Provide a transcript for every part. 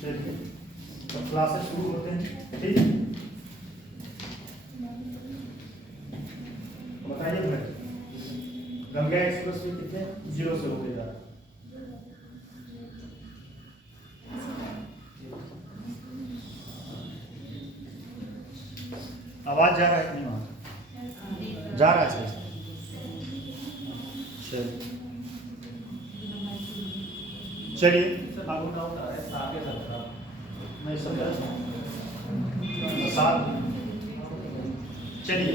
चलिए तो क्लासेस शुरू होते हैं, ठीक है। बताइए भाई, गंगा एक्सप्रेस वे कितने जीरो से हो गया? आवाज जा रहा है कि नहीं? वहाँ जा रहा है सर। चलिए मैं समझा साथ चलिए।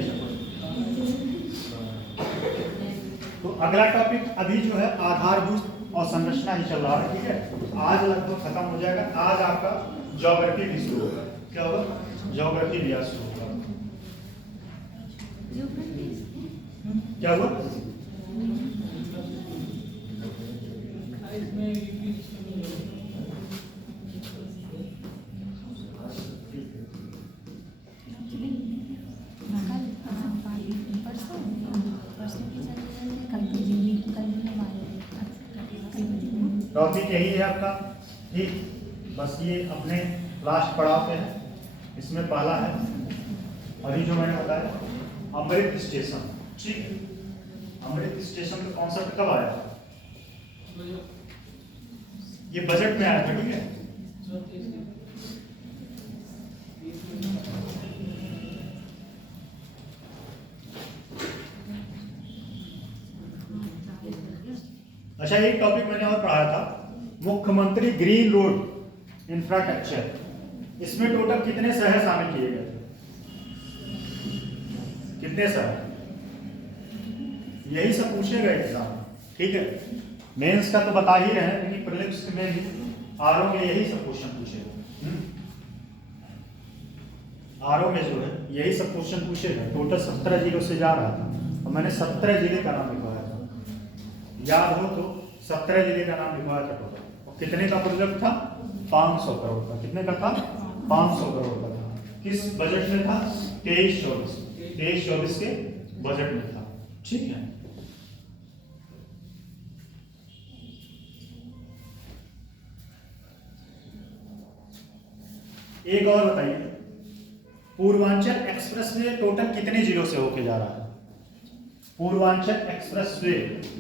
तो अगला टॉपिक अभी जो है आधारभूत और संरचना ही चल रहा है, ठीक है। आज लगभग खत्म हो जाएगा। आज आपका ज्योग्राफी भी शुरू होगा। क्या होगा? ज्योग्राफी भी आज शुरू होगा। क्या हुआ? टॉपिक यही है आपका, ठीक। बस ये अपने लास्ट पड़ाव पे है। इसमें पहला है अभी जो मैंने बताया अमृत स्टेशन, ठीक है। अमृत स्टेशन का कॉन्सेप्ट कब आया? ये बजट में आया था, ठीक है। अच्छा, एक टॉपिक मैंने और पढ़ाया था, मुख्यमंत्री ग्रीन रोड इंफ्रास्ट्रक्चर। इसमें टोटल कितने शहर शामिल किए गए थे? कितने शहर? यही सब पूछेगा एग्जाम, ठीक है। मेंस का तो बता ही रहे हैं, लेकिन प्रीलिम्स में भी आरओ में यही सब क्वेश्चन पूछेगा। आरओ में जो है यही सब क्वेश्चन पूछेगा। टोटल 17 जिलों से जा रहा था और मैंने 17 जिले का नाम लिखवाया था। याद हो तो 17 जिले का नाम लिखवाया था टोटल। और कितने का प्रोजेक्ट था? 500 करोड़ का। कितने का था? 500 करोड़ का था। किस बजट में था? 23-24 के बजट में था, ठीक है। एक और बताइए, पूर्वांचल एक्सप्रेस वे टोटल कितने जिलों से होके जा रहा है? पूर्वांचल एक्सप्रेस वे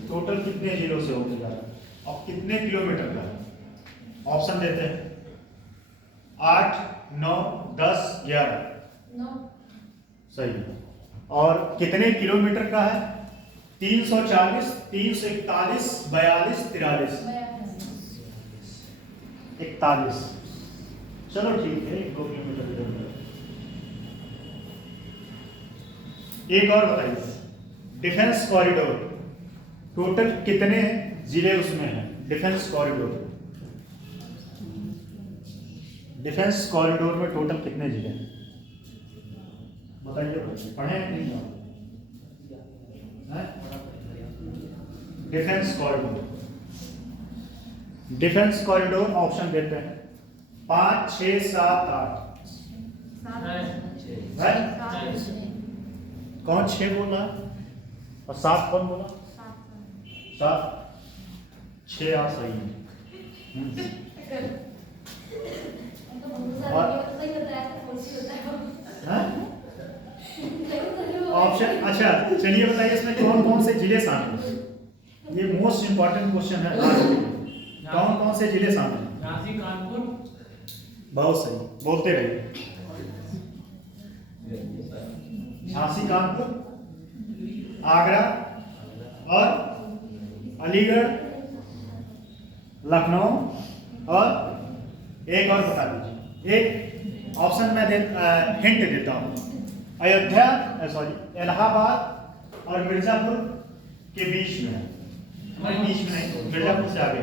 टोटल कितने जिलों से होके जा रहा है और कितने किलोमीटर का है? ऑप्शन देते हैं 8, 9, 10, 11। 9 सही है। और कितने किलोमीटर का है? 340, 341, 42, 43। 41। चलो ठीक है, 1-2 किलोमीटर इधर। एक और बताइए, डिफेंस कॉरिडोर टोटल कितने जिले उसमें हैं? डिफेंस कॉरिडोर, डिफेंस कॉरिडोर में टोटल कितने जिले हैं? बताइए भाई, पढ़े नहीं आप? Defence corridor, defence corridor option देते हैं 5, 6, 7, 8। कौन 6 बोला और 7 कौन बोला? 7, 6 आप सही है। ऑप्शन, अच्छा चलिए बताइए इसमें कौन कौन से जिले शामिल हैं? ये मोस्ट इंपॉर्टेंट क्वेश्चन है आज के लिए। कौन कौन से जिले शामिल हैं? झांसी, कानपुर। बहुत सही, बोलते रहिए। झांसी, कानपुर, आगरा और अलीगढ़, लखनऊ और एक और बता दीजिए। एक ऑप्शन में हिंट देता हूँ, अयोध्या, सॉरी इलाहाबाद और मिर्जापुर के बीच में है। बीच में नहीं, मिर्जापुर से आगे।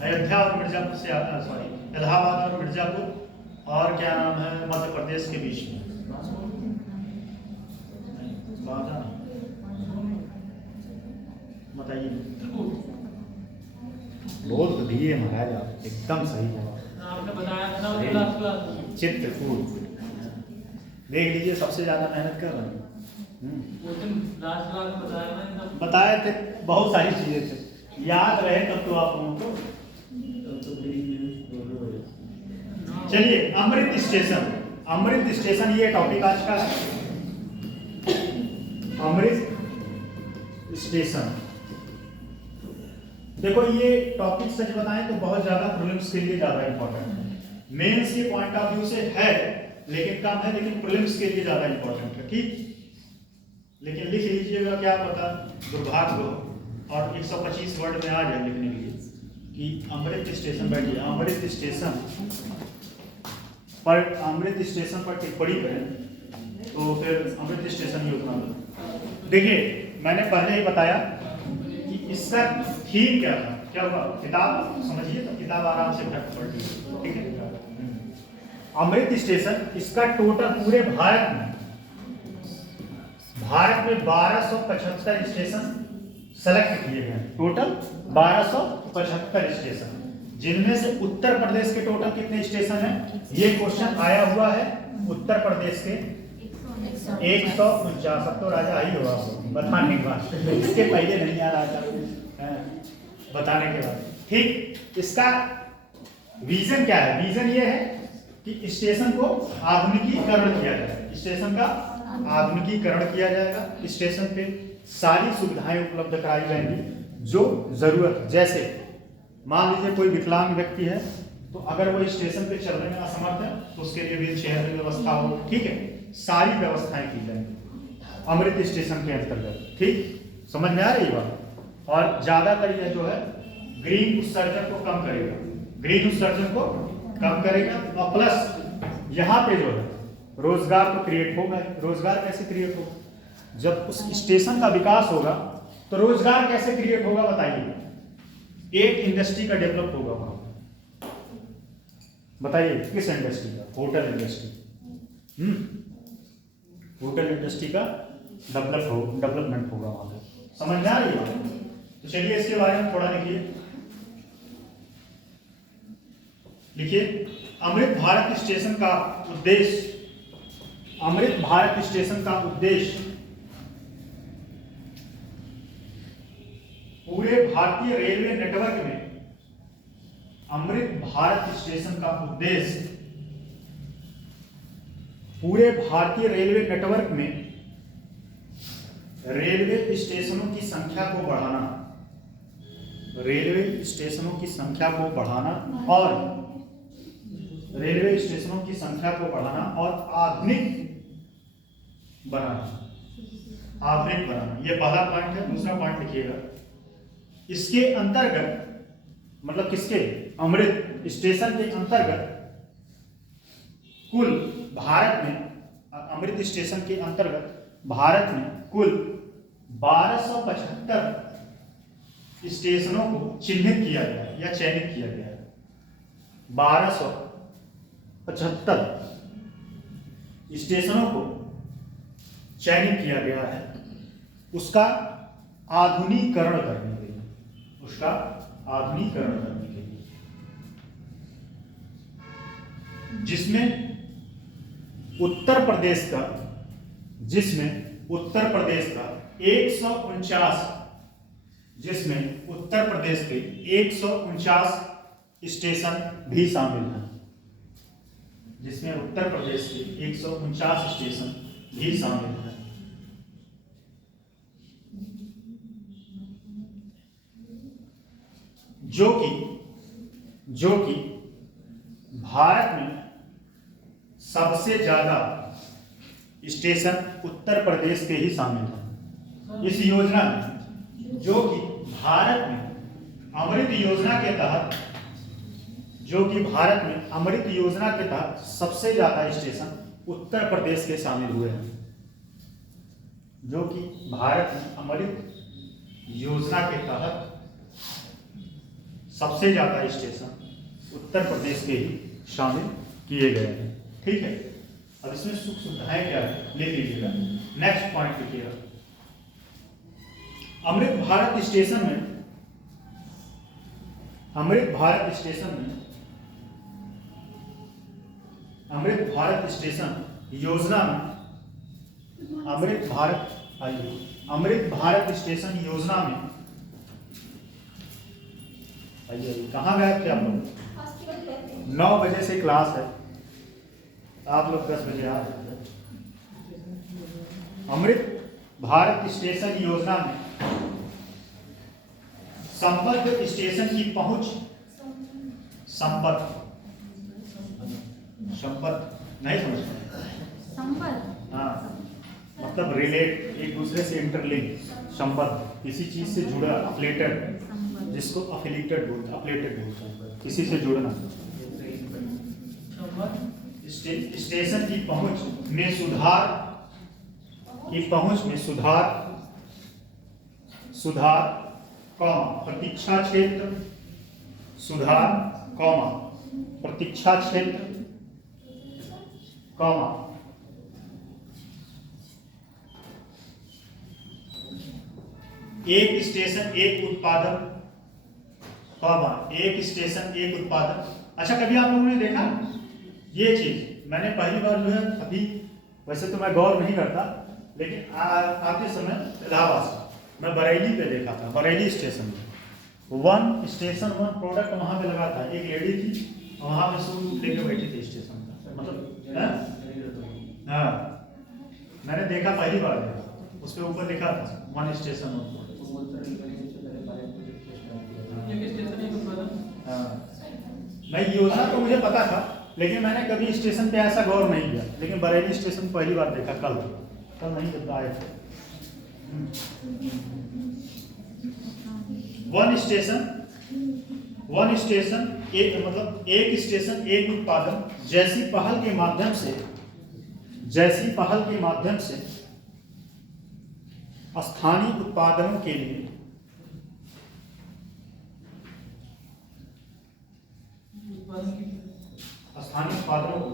अयोध्या और मिर्जापुर से, सॉरी इलाहाबाद और मिर्जापुर और क्या नाम है, मध्य प्रदेश के बीच में। बताइए। बहुत दिए महाराज आप, एकदम सही जवाब। आपने बताया था ना क्लास। चित्रकूट, देख लीजिए सबसे ज्यादा मेहनत कर रहे हैं। वो दिन लास्ट क्लास में बताया मैंने, बताए थे, बहुत सारी चीजें थे, याद रहे तब तो आप लोगों को। चलिए अमृत स्टेशन, अमृत स्टेशन ये टॉपिक आज का है। अमृत स्टेशन, देखो ये टॉपिक सच बताएं तो बहुत ज्यादा प्रीलिम्स के लिए ज्यादा इंपॉर्टेंट है। मेंस के पॉइंट ऑफ व्यू से है लेकिन कम है, लेकिन प्रीलिम्स के लिए ज्यादा इंपॉर्टेंट है। ठीक, लेकिन लिख लीजिएगा, क्या पता दुर्भाग्य हो और 125 वर्ड में आ जाए लिखने के लिए कि अमृत स्टेशन बैठिए, अमृत स्टेशन पर, अमृत स्टेशन पर टिप्पणी करें तो फिर अमृत स्टेशन ही उतना दो। देखिए मैंने पहले ही बताया कि इसका थीम क्या था, क्या हुआ, किताब समझिए तो किताब आराम से पढ़िए, ठीक है। अमृत स्टेशन, इसका टोटल पूरे भारत में 1275 स्टेशन सेलेक्ट किए गए, टोटल 1275 स्टेशन, जिनमें से उत्तर प्रदेश के टोटल कितने स्टेशन हैं, ये क्वेश्चन आया हुआ है। उत्तर प्रदेश के 149, अब तो राजा ही हुआ बताने के बाद, इसके पहले नहीं आ रहा था बताने के बाद। ठीक, इसका विजन क्या है, विजन ये है कि स्टेशन को आधुनिकीकरण किया जाए, स्टेशन का आधुनिकीकरण किया जाएगा, स्टेशन पे सारी सुविधाएं उपलब्ध कराई जाएंगी जो जरूरत, जैसे मान लीजिए कोई विकलांग व्यक्ति है तो अगर वो स्टेशन पे चलने में असमर्थ है तो उसके लिए व्हील चेयर की व्यवस्था हो, ठीक है, सारी व्यवस्थाएं की जाएंगी अमृत स्टेशन के अंतर्गत। ठीक, समझ में आ रही बात। और ज्यादातर यह जो है ग्रीन उत्सर्जन को कम करेगा, ग्रीन उत्सर्जन को कम करेगा, और प्लस यहाँ पे जो है रोजगार तो क्रिएट होगा। रोजगार कैसे क्रिएट होगा, जब उस स्टेशन का विकास होगा तो रोजगार कैसे क्रिएट होगा बताइए। एक इंडस्ट्री का डेवलप होगा वहां, बताइए किस इंडस्ट्री का, होटल इंडस्ट्री, होटल इंडस्ट्री का डेवलपमेंट होगा वहां पे, समझ में आ रही है। तो चलिए इसके बारे में थोड़ा लिखिए, लिखिए अमृत भारत स्टेशन का उद्देश्य, अमृत भारत स्टेशन का उद्देश्य पूरे भारतीय रेलवे नेटवर्क में, अमृत भारत स्टेशन का उद्देश्य पूरे भारतीय रेलवे नेटवर्क में रेलवे स्टेशनों की संख्या को बढ़ाना, रेलवे स्टेशनों की संख्या को बढ़ाना और रेलवे स्टेशनों की संख्या को बढ़ाना और आधुनिक बनाना, आधुनिक बनाना, ये पहला पॉइंट है। दूसरा पॉइंट लिखिएगा, इसके अंतर्गत, मतलब किसके, अमृत स्टेशन के अंतर्गत कुल भारत में, अमृत स्टेशन के अंतर्गत भारत में कुल 1275 स्टेशनों को चिन्हित किया गया है या चयनित किया गया है। 1275 स्टेशनों को चयनित किया गया है उसका आधुनिकीकरण करने के लिए, उसका आधुनिकीकरण करने के लिए, जिसमें उत्तर प्रदेश का 149, जिसमें उत्तर प्रदेश के 149 स्टेशन भी शामिल हैं, जिसमें उत्तर प्रदेश के 149 स्टेशन भी शामिल हैं। जो कि भारत में सबसे ज्यादा स्टेशन उत्तर प्रदेश के ही शामिल हैं। इस योजना में, जो कि भारत में अमृत योजना के तहत, जो कि भारत में अमृत योजना के तहत सबसे ज्यादा स्टेशन उत्तर प्रदेश के शामिल हुए हैं, जो कि भारत में अमृत योजना के तहत सबसे ज्यादा स्टेशन उत्तर प्रदेश के ही शामिल किए गए हैं। ठीक है, अब इसमें सुख सुविधाएं क्या है ले लीजिएगा। नेक्स्ट पॉइंट लिखिएगा, अमृत भारत स्टेशन में, अमृत भारत स्टेशन में, अमृत भारत स्टेशन योजना में, अमृत भारत, आइए, अमृत भारत स्टेशन योजना में, आइए कहाँ गए थे आप लोग, 9 बजे से क्लास है, आप लोग 10 बजे आ जाते हैं। अमृत भारत स्टेशन योजना में संपर्क स्टेशन की पहुंच, संपर्क नहीं समझ पाए? हाँ, मतलब रिलेट, एक दूसरे से इंटरलिंक, संपर्क, किसी चीज से जुड़ा, अफिलेटेड, जिसको अफिलेटेड बोलते हैं, किसी से जुड़ना। स्टेशन की पहुंच में सुधार, सुधार कॉमा प्रतीक्षा क्षेत्र, सुधार कॉमा प्रतीक्षा क्षेत्र कॉमा एक स्टेशन एक उत्पादन, कॉमा एक स्टेशन एक उत्पादन। अच्छा, कभी आप लोगों ने देखा ये चीज? मैंने पहली बार जो है, अभी वैसे तो मैं गौर नहीं करता, लेकिन आते समय इलाहाबाद से मैं बरेली पे देखा था, बरेली स्टेशन में वन प्रोडक्ट वहां पे लगा था। एक लेडी थी वहां पे सूट लेके बैठी थी स्टेशन पर, मतलब हाँ, मैंने देखा, पहली बार देखा, उसके ऊपर लिखा था वन स्टेशन वन प्रोडक्ट। मैं योजना तो मुझे पता था, लेकिन मैंने कभी स्टेशन पे ऐसा गौर नहीं किया, लेकिन बरेली स्टेशन पहली बार देखा, कल नहीं जब आए थे। वन स्टेशन एक, मतलब एक स्टेशन एक उत्पादन जैसी पहल के माध्यम से स्थानीय उत्पादनों के लिए स्थानीय उत्पादनों को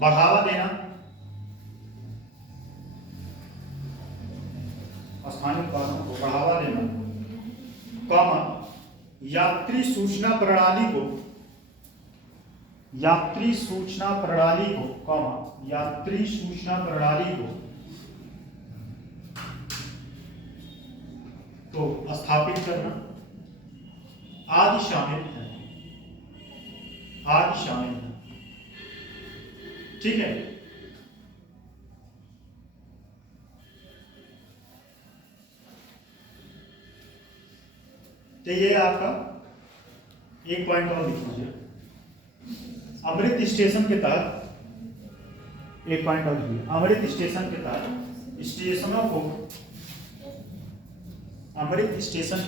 बढ़ावा देना, कॉमा यात्री सूचना प्रणाली को तो स्थापित करना आदि शामिल है। ठीक है। तो ये आपका एक पॉइंट और लिख लीजिए। अमृत स्टेशन के तहत एक पॉइंट और लिखिए। अमृत स्टेशन के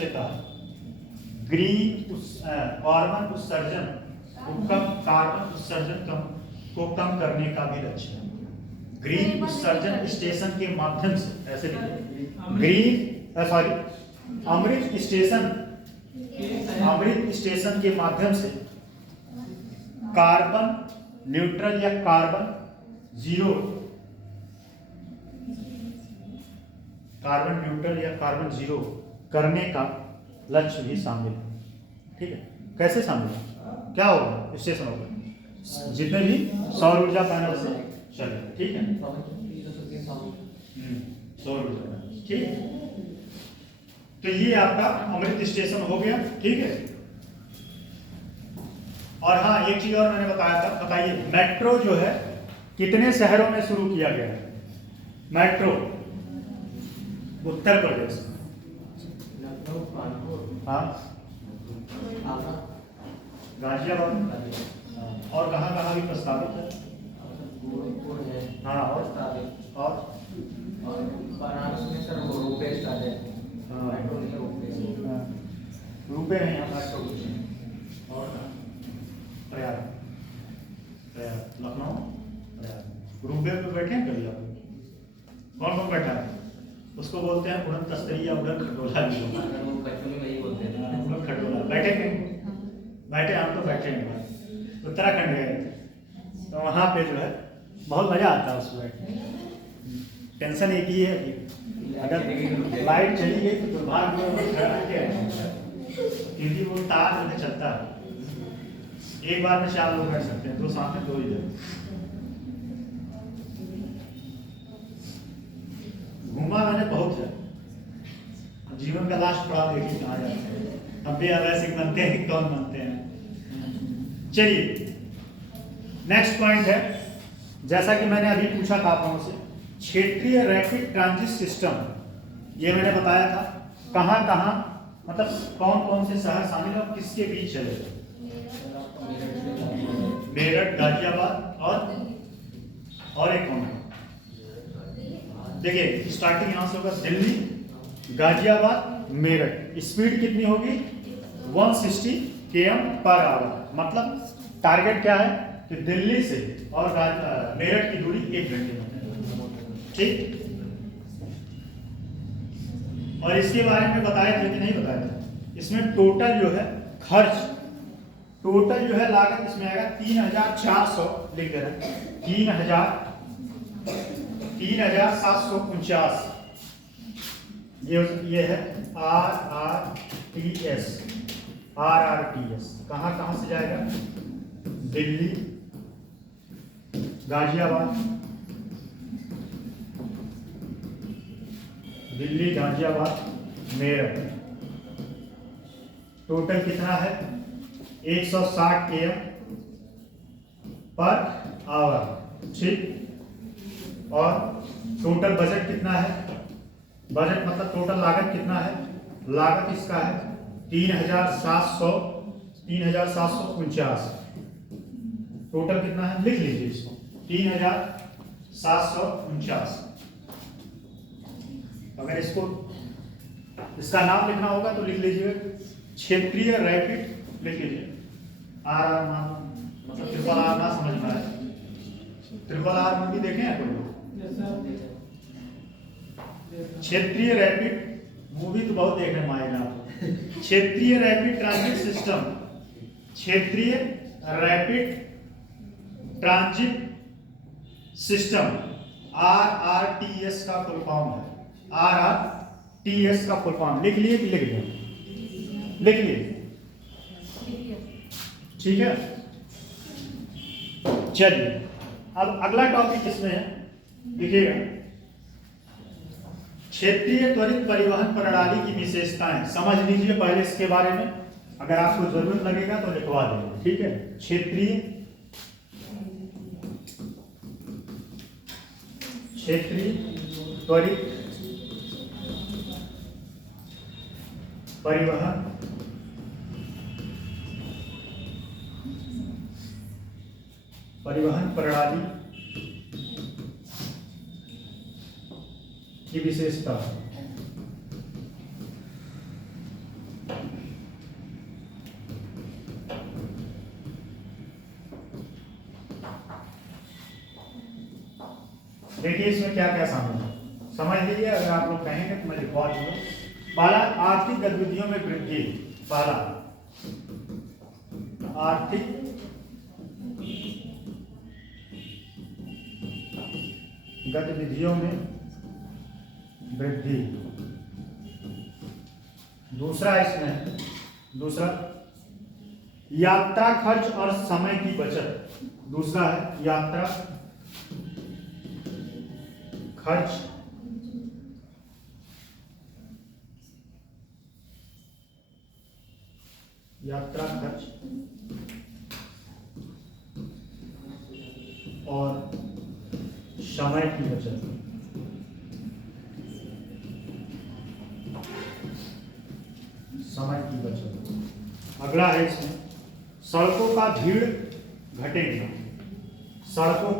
तहत ग्रीन कार्बन उत्सर्जन को कम करने का भी लक्ष्य है। ग्रीन उत्सर्जन स्टेशन के माध्यम से, ऐसे लिखिए, अमृत स्टेशन के माध्यम से कार्बन न्यूट्रल या कार्बन जीरो करने का लक्ष्य भी शामिल है। ठीक है, कैसे शामिल है? क्या होगा? स्टेशन होगा जितने भी सौर ऊर्जा पैनल से चले। ठीक है, सौर ऊर्जा पैनल। ठीक, तो ये आपका अमृत स्टेशन हो गया। ठीक है, और हाँ, एक चीज और मैंने बताया था, बताइए मेट्रो जो है कितने शहरों में शुरू किया गया है? मेट्रो उत्तर प्रदेश, हाँ, गाजियाबाद, और कहाँ भी प्रस्तावित है? हाँ, और बनारस में सर वो रुपए स्टार्ट है। रुपए नहीं, मेट्रो कुछ नहीं। और प्रयाग, लखनऊ, प्रयाग। रुपए पे बैठे हैं कभी आप? कौन बैठा है? उसको बोलते हैं उड़न तस्तरी या उड़न खटोला भी। उड़न खटोला बैठे हैं, हम तो बैठे हैं। उत्तराखंड गए तो वहाँ पे जो है बहुत मजा आता है उसको बैठने। टेंशन एक ही है कि अगर लाइट चली गई तो दुर्भाग्य में खड़ा के, क्योंकि वो तार जो चलता है, एक बार में 4 लोग बैठ सकते हैं, 2 साथ में 2 इधर। घूमा मैंने बहुत है, जीवन का लास्ट पड़ाव देखिए कहाँ जाते हैं। अब भी अवैध सिंह बनते हैं, कौन बनते हैं? चलिए नेक्स्ट पॉइंट है, जैसा कि मैंने अभी पूछा था आप लोगों से, क्षेत्रीय रैपिड ट्रांजिट सिस्टम, ये मैंने बताया था कहाँ कहाँ, मतलब कौन कौन से शहर शामिल और किसके बीच चले, मेरठ, गाजियाबाद और एक कौन है, देखिए स्टार्टिंग यहाँ से होगा दिल्ली, गाजियाबाद, मेरठ। स्पीड कितनी होगी 160 km/h। मतलब टारगेट क्या है कि दिल्ली से और मेरठ की दूरी 1 घंटे में, ठीक। और इसके बारे में बताया था कि नहीं बताया था, इसमें टोटल जो है खर्च, टोटल जो है लागत इसमें आएगा 3,400, लिख दे रहे हैं 3,749। ये है RRTS। कहाँ कहाँ से जाएगा, दिल्ली, गाजियाबाद, मेरठ। टोटल कितना है 160 km/h, ठीक। और टोटल बजट कितना है, बजट मतलब टोटल लागत कितना है, लागत इसका है 3,749। टोटल कितना है लिख लीजिए इसको, 3,749। अगर इसको इसका नाम लिखना होगा तो लिख लीजिए क्षेत्रीय रैपिड, लिख लीजिए RR, मतलब ट्रिपल R ना समझना है, ट्रिपल R मूवी देखे हैं कोई लोग? क्षेत्रीय रैपिड मूवी तो बहुत देख रहे हैं मायना। क्षेत्रीय रैपिड ट्रांजिट सिस्टम, क्षेत्रीय रैपिड ट्रांजिट सिस्टम, RRTS का फुल फॉर्म है, RRTS का फुल फॉर्म लिख लिए कि लिख लिए, लिख लिए, ठीक है। चलिए अब अगला टॉपिक इसमें है, देखिएगा क्षेत्रीय त्वरित परिवहन प्रणाली की विशेषताएं समझ लीजिए पहले इसके बारे में, अगर आपको जरूरत लगेगा तो लिखवा देंगे, ठीक है। क्षेत्रीय त्वरित परिवहन प्रणाली की विशेषता, देखिए इसमें क्या क्या शामिल है, समझ लीजिए। अगर आप लोग कहेंगे तो मैं लिखवा दूंगा। पहला आर्थिक गतिविधियों में वृद्धि, पहला आर्थिक गतिविधियों में वृद्धि। दूसरा यात्रा खर्च और समय की बचत। दूसरा है यात्रा खर्च और समय की बचत। अगला है इसमें सड़कों का भीड़ घटेगा। सड़कों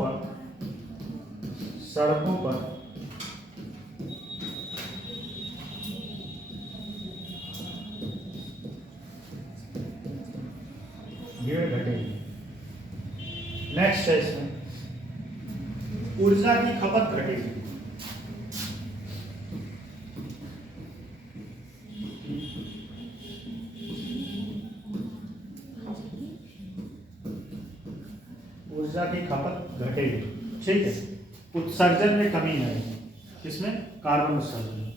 पर भीड़ घटेगी। नेक्स्ट है इसमें ऊर्जा की खपत घटेगी। ऊर्जा की खपत घटेगी, ठीक है। उत्सर्जन में कमी है, किसमें, कार्बन उत्सर्जन।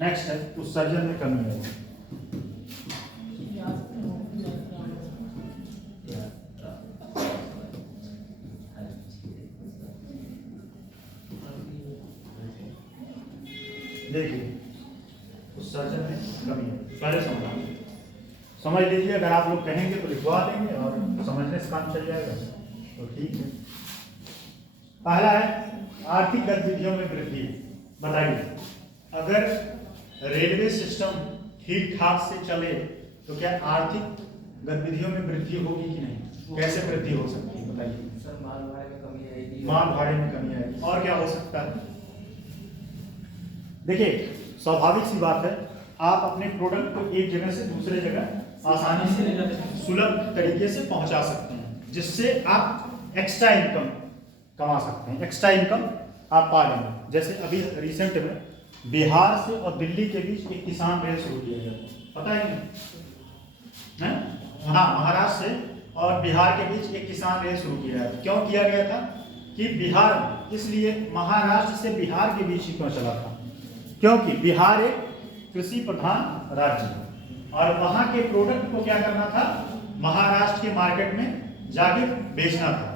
नेक्स्ट है उत्सर्जन में कमी है। देखिए उत्सर्जन में कमी है, पहले समझ लीजिए, अगर आप लोग कहेंगे तो लिखवा देंगे और समझने से काम चल जाएगा, तो ठीक है। पहला है आर्थिक गतिविधियों में वृद्धि। बताइए, अगर रेलवे सिस्टम ठीक ठाक से चले तो क्या आर्थिक गतिविधियों में वृद्धि होगी कि नहीं? कैसे वृद्धि हो सकती है बताइए? सर माल भाड़े में कमी आएगी। माल भाड़े में कमी आएगी। और क्या हो सकता है? देखिए, स्वाभाविक सी बात है, आप अपने प्रोडक्ट को एक जगह से दूसरे जगह आसानी से सुलभ तरीके से पहुंचा सकते हैं, जिससे आप एक्स्ट्रा इनकम कमा सकते हैं, एक्स्ट्रा इनकम आप पा लेंगे। जैसे अभी रिसेंट में बिहार से और दिल्ली के बीच एक किसान रेल शुरू किया गया, पता है नहीं? हाँ, महाराष्ट्र से और बिहार के बीच एक किसान रेल शुरू किया है। क्यों किया गया था? कि बिहार, इसलिए महाराष्ट्र से बिहार के बीच ही क्यों चला था? क्योंकि बिहार एक कृषि प्रधान राज्य है और वहाँ के प्रोडक्ट को क्या करना था? महाराष्ट्र के मार्केट में जाके बेचना था।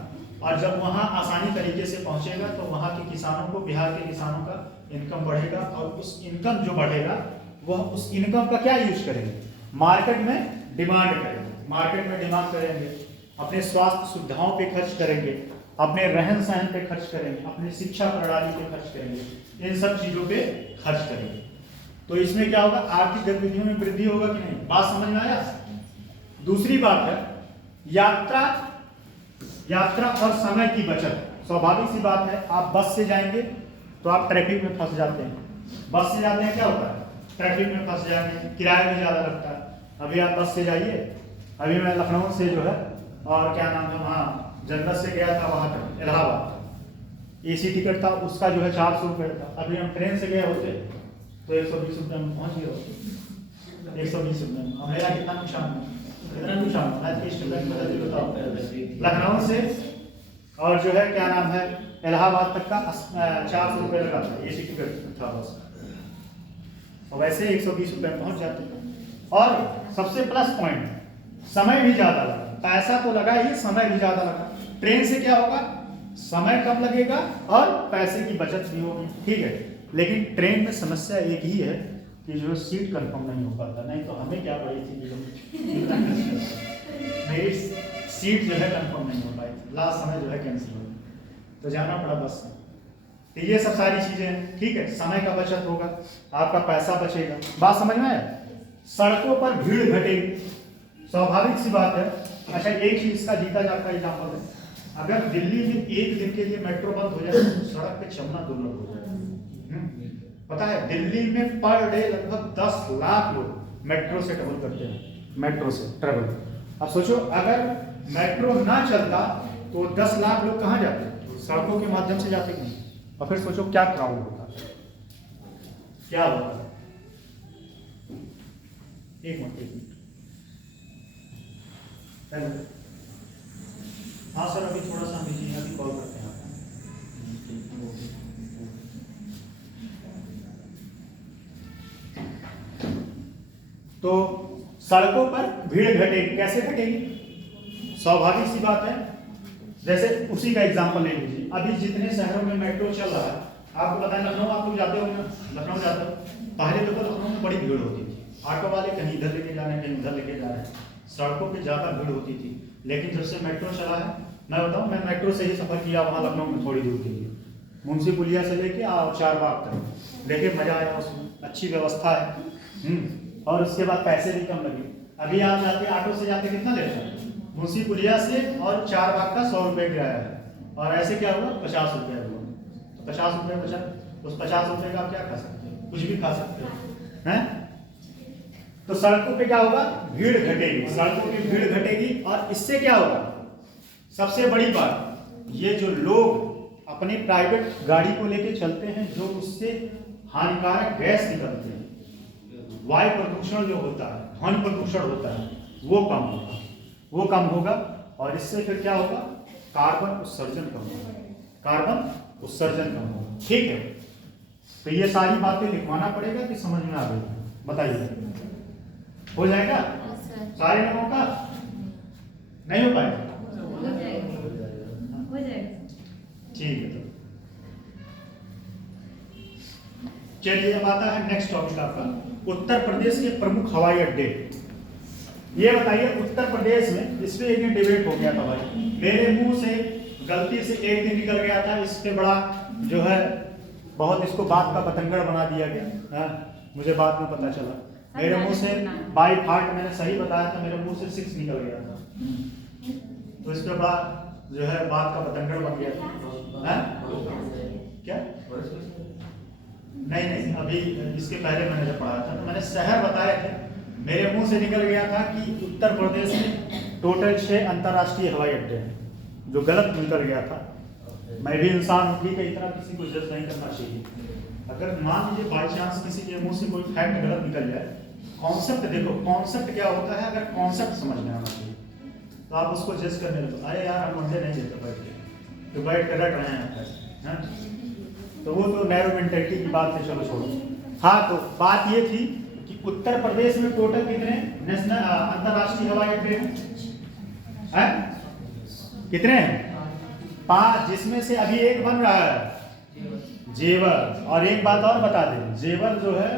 और जब वहाँ आसानी तरीके से पहुँचेगा तो वहाँ के किसानों को, बिहार के किसानों का इनकम बढ़ेगा और उस इनकम जो बढ़ेगा वह उस इनकम का क्या यूज करेंगे? मार्केट में डिमांड करेंगे, मार्केट में डिमांड करेंगे, अपने स्वास्थ्य सुविधाओं पे खर्च करेंगे, अपने रहन सहन पे खर्च करेंगे, अपनी शिक्षा प्रणाली पे खर्च करेंगे, इन सब चीज़ों पे खर्च करेंगे। तो इसमें क्या होगा? आर्थिक गतिविधियों में वृद्धि होगा कि नहीं? बात समझ में आया? दूसरी बात है यात्रा और समय की बचत। स्वाभाविक सी बात है, आप बस से जाएंगे तो आप ट्रैफिक में फंस जाते हैं। बस से जाते हैं क्या होता है? ट्रैफिक में फंस जाएंगे, किराया भी ज़्यादा लगता है। अभी आप बस से जाइए, अभी मैं लखनऊ से जो है और क्या नाम है वहाँ जनरल से गया था वहाँ तक इलाहाबाद, AC टिकट था, उसका जो है 400 रुपये था। अभी हम ट्रेन से गए होते तो 120 रुपये में पहुँच गए होते, 120 रुपये में। मेरा कितना नुकसान है? कितना नुकसान है? लखनऊ से और जो है क्या नाम है इलाहाबाद तक का 400 रुपये लगा था, AC टिकट था बस, और वैसे 120 रुपये में पहुँच जाते थे। और सबसे प्लस पॉइंट, समय भी ज़्यादा लगा। पैसा तो लगा ही, समय भी ज़्यादा लगा। ट्रेन से क्या होगा? समय कम लगेगा और पैसे की बचत भी होगी, ठीक है। लेकिन ट्रेन में समस्या एक ही है कि जो सीट कंफर्म नहीं हो पाता। नहीं तो हमें क्या पड़ी थी कि मेरी सीट जो है कंफर्म नहीं हो पाई थी, लास्ट समय जो है कैंसिल हो गई, तो जाना पड़ा बस से। तो ये सब सारी चीज़ें हैं, ठीक है। समय का बचत होगा, आपका पैसा बचेगा। बात समझ में आया? सड़कों पर भीड़ घटेगी, स्वाभाविक सी बात है। अच्छा, एक चीज इसका जीता जागता एग्जाम्पल है, अगर दिल्ली में एक दिन के लिए मेट्रो बंद हो जाए तो सड़क पे चलना दुर्लभ हो जाएगा। पता है, दिल्ली में पर डे लगभग 10 लाख लोग मेट्रो से ट्रेवल करते हैं, मेट्रो से ट्रेवल। अब सोचो, अगर मेट्रो ना चलता तो 10 लाख लोग कहाँ जाते? सड़कों के माध्यम से जाते नहीं। और फिर सोचो क्या क्राउड होता, क्या होता। एक मिनट। हेलो, हाँ सर, अभी थोड़ा सा बिजी है, अभी कॉल करते हैं आपको। तो सड़कों पर भीड़ घटेगी, कैसे घटेगी? स्वाभाविक सी बात है। जैसे उसी का एग्जांपल ले लीजिए, अभी जितने शहरों में मेट्रो चल रहा है, आपको पता है लखनऊ आप लोग जाते हो ना, लखनऊ जाते हो, पहले तो लखनऊ में बड़ी भीड़ होती थी। ऑटो वाले कहीं इधर लेके जा रहे हैं, कहीं उधर लेके जा रहे हैं, सड़कों पे ज़्यादा भीड़ होती थी। लेकिन जब से मेट्रो चला है, मैं बताऊँ, मैं मेट्रो से ही सफ़र किया वहाँ लखनऊ में थोड़ी दूर के लिए, मुंशी पुलिया से लेके और चारबाग तक, लेके मज़ा आया उसमें, अच्छी व्यवस्था है। और उसके बाद पैसे भी कम लगे। अभी आप जाते ऑटो से जाते कितना लेते हैं? मुंशी पुलिया से और चारबाग का 100 रुपये किराया है, और ऐसे क्या हुआ? 50 रुपये हुआ। तो 50 रुपये बचा, उस 50 रुपये का आप क्या खा सकते हैं? कुछ भी खा सकते हैं, हैं? तो सड़कों पे क्या होगा? भीड़ घटेगी, सड़कों की भीड़ घटेगी। और इससे क्या होगा? सबसे बड़ी बात, ये जो लोग अपनी प्राइवेट गाड़ी को लेके चलते हैं, जो उससे हानिकारक गैस निकलते हैं, वायु प्रदूषण जो होता है, ध्वनि प्रदूषण होता है, वो कम होगा, वो कम होगा। और इससे फिर क्या होगा? कार्बन उत्सर्जन कम होगा, कार्बन उत्सर्जन कम होगा, ठीक है। तो ये सारी बातें लिखवाना पड़ेगा कि समझ में आ गई? बताइए, हो जाएगा सारे लोगों का? नहीं हो पाएगा? ठीक है। तो चलिए, अब आता है नेक्स्ट टॉपिक आपका, उत्तर प्रदेश के प्रमुख हवाई अड्डे। ये बताइए उत्तर प्रदेश में, इस पे एक दिन डिबेट हो गया था भाई, मेरे मुंह से गलती से एक दिन निकल गया था, इस पे बड़ा जो है बहुत इसको बात का बतंगड़ बना दिया गया। हाँ, मुझे बाद में पता चला मेरे मुंह से बाई फाट मैंने सही बताया था, मेरे मुंह से 6 निकल गया था, तो इस पे बड़ा जो है बात का बतंगड़ बन गया था। हाँ? क्या नहीं, अभी इसके पहले मैंने जब पढ़ाया था तो मैंने शहर बताए थे, मेरे मुंह से निकल गया था कि उत्तर प्रदेश में टोटल 6 अंतर्राष्ट्रीय हवाई अड्डे हैं, जो गलत निकल गया था। मैं भी इंसान हूँ, ठीक है, इतना किसी को जज नहीं करना चाहिए। अगर मान लीजिए बाई चांस किसी के मुंह से कोई फैक्ट गलत निकल जाए, कॉन्सेप्ट देखो, कॉन्सेप्ट क्या होता है, अगर कॉन्सेप्ट समझ में आना चाहिए तो आप उसको जज करने लगो। अरे यार हम मंडे नहीं देते बैठ के, तो बैठ के रट रहे हैं, तो वो तो नैरो मेंटेलिटी की बात है, चलो छोड़ो। हाँ, तो बात ये थी कि उत्तर प्रदेश में टोटल कितने नेशनल अंतर्राष्ट्रीय हवाई अड्डे हैं? कितने हैं? 5, जिसमें से अभी एक बन रहा है जेवर। और एक बात और बता दें, जेवर जो है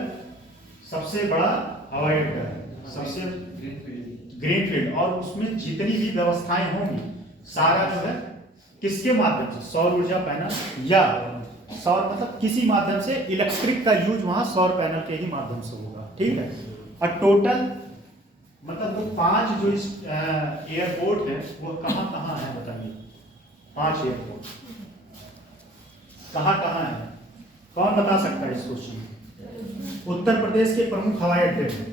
सबसे बड़ा हवाई अड्डा है, सबसे ग्रीनफील्ड, और उसमें जितनी भी व्यवस्थाएं होंगी सारा जो है किसके माध्यम से, सौर ऊर्जा पैनल या सौर मतलब किसी माध्यम से इलेक्ट्रिक का यूज वहां सौर पैनल के ही माध्यम से होगा, ठीक है। और टोटल मतलब वो 5 जो एयरपोर्ट है वो कहाँ कहाँ है बताइए? 5 एयरपोर्ट कहाँ कहाँ है, कौन बता सकता है इस क्वेश्चन? उत्तर प्रदेश के प्रमुख हवाई अड्डे हैं।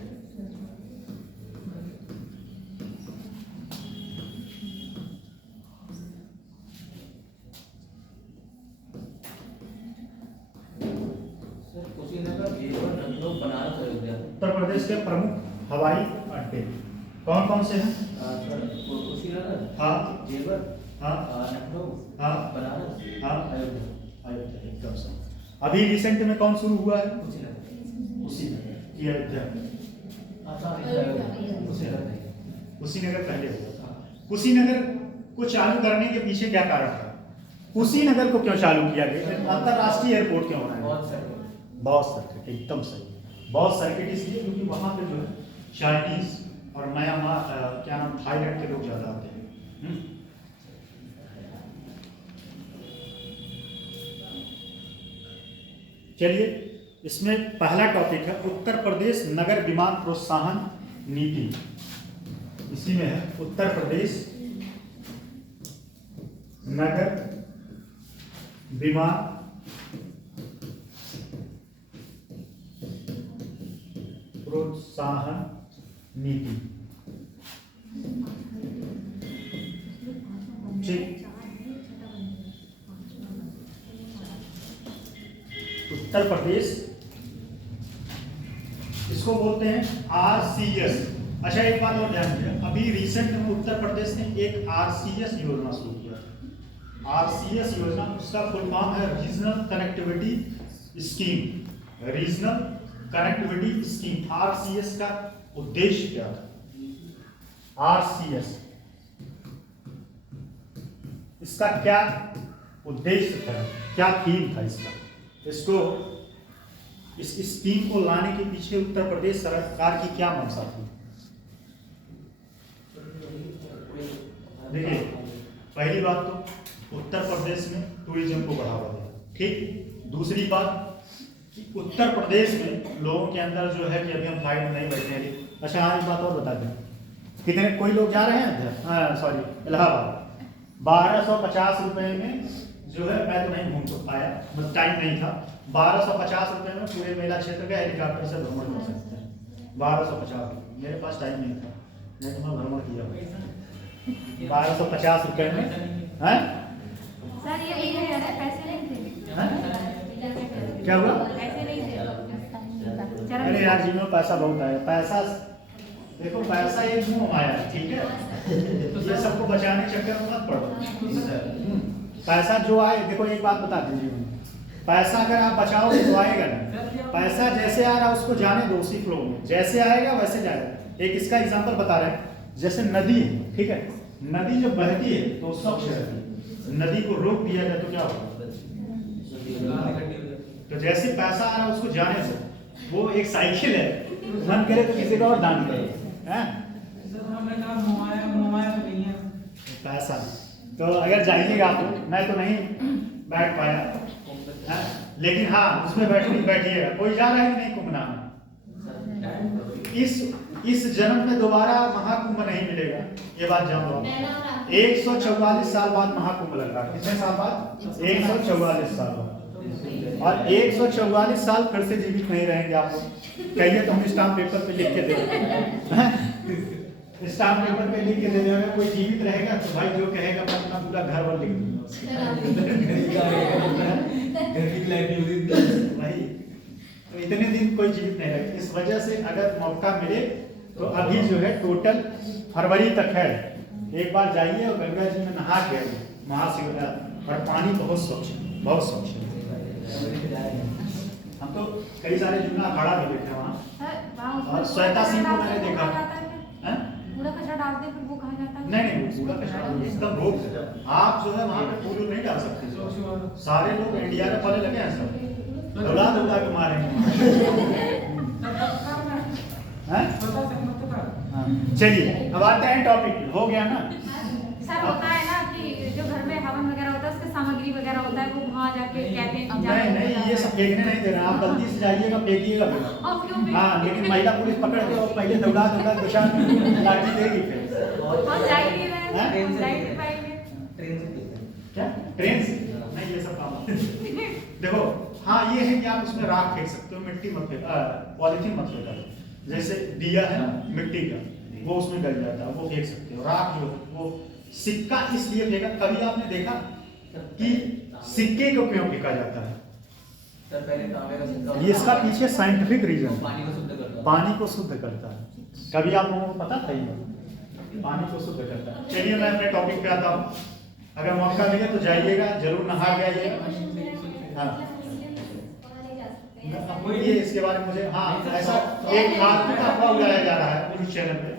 उत्तर प्रदेश के प्रमुख हवाई अड्डे कौन कौन से हैं? कुशीनगर, हाँ, जेवर, हाँ, लखनऊ, हाँ, बनारस, हाँ, अयोध्या। अयोध्या, एकदम सही। अभी रिसेंट में कौन शुरू हुआ है? कुशीनगर। कुशीनगर की अयोध्या। कुशीनगर पहले हुआ था। कुशीनगर को चालू करने के पीछे क्या कारण था? कुशीनगर को क्यों चालू किया गया? अंतरराष्ट्रीय एयरपोर्ट क्यों होना है? बहुत सर्किट, एकदम सही। बहुत सर्किट इसलिए क्योंकि वहां पे जो है चाइनीज और म्यांमार क्या नाम थाईलैंड के लोग ज्यादा आते हैं। चलिए, इसमें पहला टॉपिक है उत्तर प्रदेश नगर विमान प्रोत्साहन नीति। इसी में है उत्तर प्रदेश नगर विमान प्रोत्साहन नीति। ठीक, उत्तर प्रदेश इसको बोलते हैं RCS। अच्छा, एक बात और ध्यान दिया, अभी रिसेंट में उत्तर प्रदेश ने एक RCS योजना शुरू किया। RCS योजना, उसका फुल फॉर्म है regional connectivity scheme. Regional connectivity scheme, RCS का उद्देश्य क्या था? RCS इसका क्या उद्देश्य था, क्या थीम था इसका? इसको इस स्कीम को लाने के पीछे उत्तर प्रदेश सरकार की क्या मंशा थी? देखिए, पहली बात तो उत्तर प्रदेश में टूरिज्म को बढ़ावा देना, ठीक। दूसरी बात कि उत्तर प्रदेश में लोगों के अंदर जो है कि अभी हम फ्लाइट में नहीं बैठे हैं। अच्छा, हाँ, एक बात और बता दें, कितने कोई लोग जा रहे हैं? हाँ, सॉरी, इलाहाबाद 1250 रुपए में जो है, मैं तो नहीं घूम तो पाया, बस टाइम नहीं था। 1250 रुपए में पूरे मेला क्षेत्र का हेलीकॉप्टर से भ्रमण कर सकते हैं। 1250, मेरे पास टाइम नहीं था, नहीं तो मैं भ्रमण किया। 1250 रुपए में है सर, ये पैसे नहीं थे। क्या हुआ? पैसे नहीं थे। अरे यार, जी में पैसा बहुत है। पैसा देखो, पैसा एक मुंह माया है, ठीक है, ये सबको बचाने चक्कर में मत पड़ो। पैसा जो आए, देखो एक बात बता दीजिए, पैसा अगर आप बचाओगे तो आएगा नहीं। पैसा जैसे आ रहा उसको जाने दो, उसी फ्लो में जैसे आएगा वैसे जाएगा। एक इसका एग्जांपल बता रहे हैं, जैसे नदी है, ठीक है, नदी जब बहती है तो स्वच्छ रहती है, नदी को रोक दिया जाए तो क्या होगा? तो जैसे पैसा आ रहा है उसको जाने दो, वो एक साइकिल है, मन करे तो किसी को और दान करो, हैं? आपने कहा मोबाइल तो नहीं है। पैसा तो अगर जाइएगा तो, मैं तो नहीं बैठ पाया है? लेकिन हाँ उसमें बैठिएगा, कोई जा रहा है कि नहीं कुंभ में? इस जन्म में दोबारा महाकुंभ नहीं मिलेगा, ये बात जान लो। 144 साल बाद महाकुंभ लग रहा है। कितने साल बाद? 144 साल बाद। और 144 साल फिर से जीवित नहीं रहेंगे आप लोग। कहिए तो हम स्टाम्प पेपर पे लिख के दे देंगे। स्टाम्प पेपर पे लिख के दे देंगे। कोई जीवित रहेगा तो भाई जो कहेगा मैं अपना पूरा घर वर लिख दूंगा भाई। तो इतने दिन कोई जीवित नहीं रहेगा। इस वजह से अगर मौका मिले तो अभी जो है टोटल फरवरी तक है, एक बार जाइए और गंगा जी में नहा के आइए, महाशिवरात्रि। और पानी बहुत स्वच्छ है, बहुत स्वच्छ है। हम तो कई सारे जुना अखाड़ा भी देखे वहाँ, और श्वेता सिंह को मैंने देखा। कूड़ा कचरा डालते हैं फिर वो कहा जाता है नहीं कूड़ा कचरा एकदम रोक। आप जो है वहाँ पे फूल नहीं डाल सकते। सारे लोग इंडिया में वाले लगे हैं सब, दौड़ा दौड़ा के मारेंगे। चलिए अब आते हैं टॉपिक, हो गया ना सर? होता है ना कि जो घर में हवन वगैरह होता है उसके सामग्री वगैरह होता है, वो वहाँ जाके कहते हैं कि नहीं ये सब फेंकने नहीं दे रहे, आप गलती से जाइएगा फेंकिएगा। हाँ लेकिन महिला पुलिस पकड़ के और पहले दौड़ा दिशा लाठी देगी फिर। हम जा ही नहीं रहे हैं, हम जा ही नहीं पाएंगे। क्या ट्रेन से? नहीं ये सब काम देखो। हाँ ये है कि आप उसमें राख फेंक सकते हो, मिट्टी मत फेंक, पॉलिथीन मत फेंका। जैसे दिया है मिट्टी का, वो उसमें गल जाता है, वो फेंक सकते हो। राख जो वो सिक्का इसलिए फेंका, कभी आपने देखा कि सिक्के को क्यों फेंका जाता है? सर पहले तांबे का सिक्का, ये इसका पीछे साइंटिफिक रीजन, पानी को शुद्ध करता है। पानी को शुद्ध करता है। कभी आप लोगों को पता था ये? पानी को शुद्ध करता है। चलिए मैं अपने टॉपिक पे आता हूँ। अगर मौका मिले तो जाइएगा, जरूर नहा के आइएगा। हाँ ये इसके बारे में मुझे, हाँ ऐसा एक फालतू का अफवाह उड़ाया जा रहा है न्यूज चैनल पे,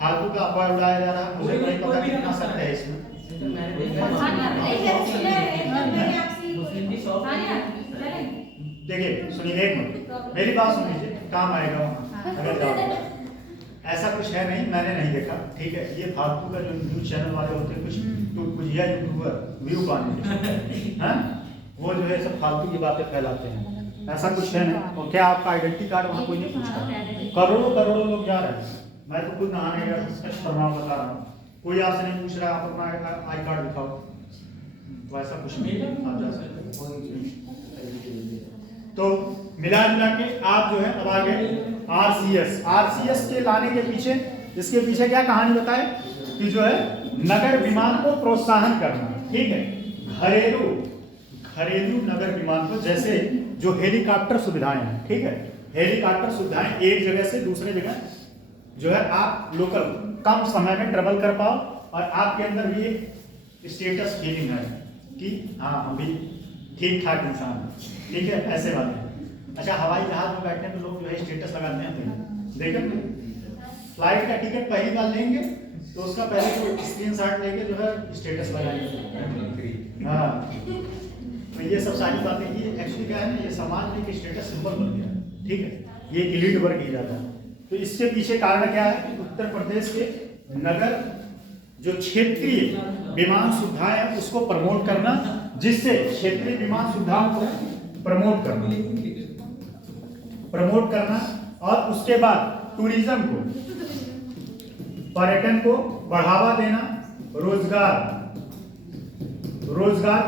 फालतू का अफवाह उड़ाया जा रहा है। मुझे नहीं पता कितना सत्य है इसमें। देखिए सुनिए एक मिनट, मेरी बात सुन लीजिए, काम आएगा वहाँ अगर जाओगे। ऐसा कुछ है नहीं, मैंने नहीं देखा, ठीक है? ये फालतू का जो न्यूज चैनल वाले होते हैं, कुछ टुटपुजिया यूट्यूबर व्यू पाने हैं, वो जो है सब फालतू की बातें फैलाते हैं। ऐसा कुछ है नहीं। और क्या आपका आइडेंटिटी कार्ड वहाँ कोई नहीं पूछता? करोड़ों लोग जा रहे हैं। मैं तो खुद नहाने गया, प्रमाण बता रहा हूँ, कोई आपसे नहीं पूछ रहा आप अपना आई कार्ड दिखाओ। तो ऐसा कुछ नहीं, आप जा सकते। तो मिला जुला के आप जो है अब आगे आरसीएस के लाने के पीछे, इसके पीछे क्या कहानी बताए कि जो है नगर विमान को प्रोत्साहन करना, ठीक है? घरेलू नगर विमान को, जैसे जो हेलीकॉप्टर सुविधाएं हैं, ठीक है? हेलीकॉप्टर सुविधाएं एक जगह से दूसरे जगह जो है आप लोकल कम समय में ट्रेवल कर पाओ, और आपके अंदर भी एक स्टेटस फीलिंग है कि हाँ हम भी ठीक ठाक इंसान है, ठीक है? ऐसे वाले। अच्छा हवाई जहाज में बैठने में लोग जो है स्टेटस लगाते हैं, देखें फ्लाइट का टिकट पहली बार लेंगे तो उसका पहले तो स्क्रीनशॉट लेके जो है स्टेटस लगाएंगे। हाँ तो ये सब सारी बातें, ये एक्चुअली क्या है ना, ये समाज में एक स्टेटस सिंबल बन गया है, ठीक है? ये एलीट वर्ग की जाता है। तो इसके पीछे कारण क्या है कि उत्तर प्रदेश के नगर जो क्षेत्रीय विमान सुविधाएं हैं उसको प्रमोट करना, जिससे क्षेत्रीय विमान सुविधाओं को प्रमोट करना और उसके बाद टूरिज्म को, पर्यटन को बढ़ावा देना, रोजगार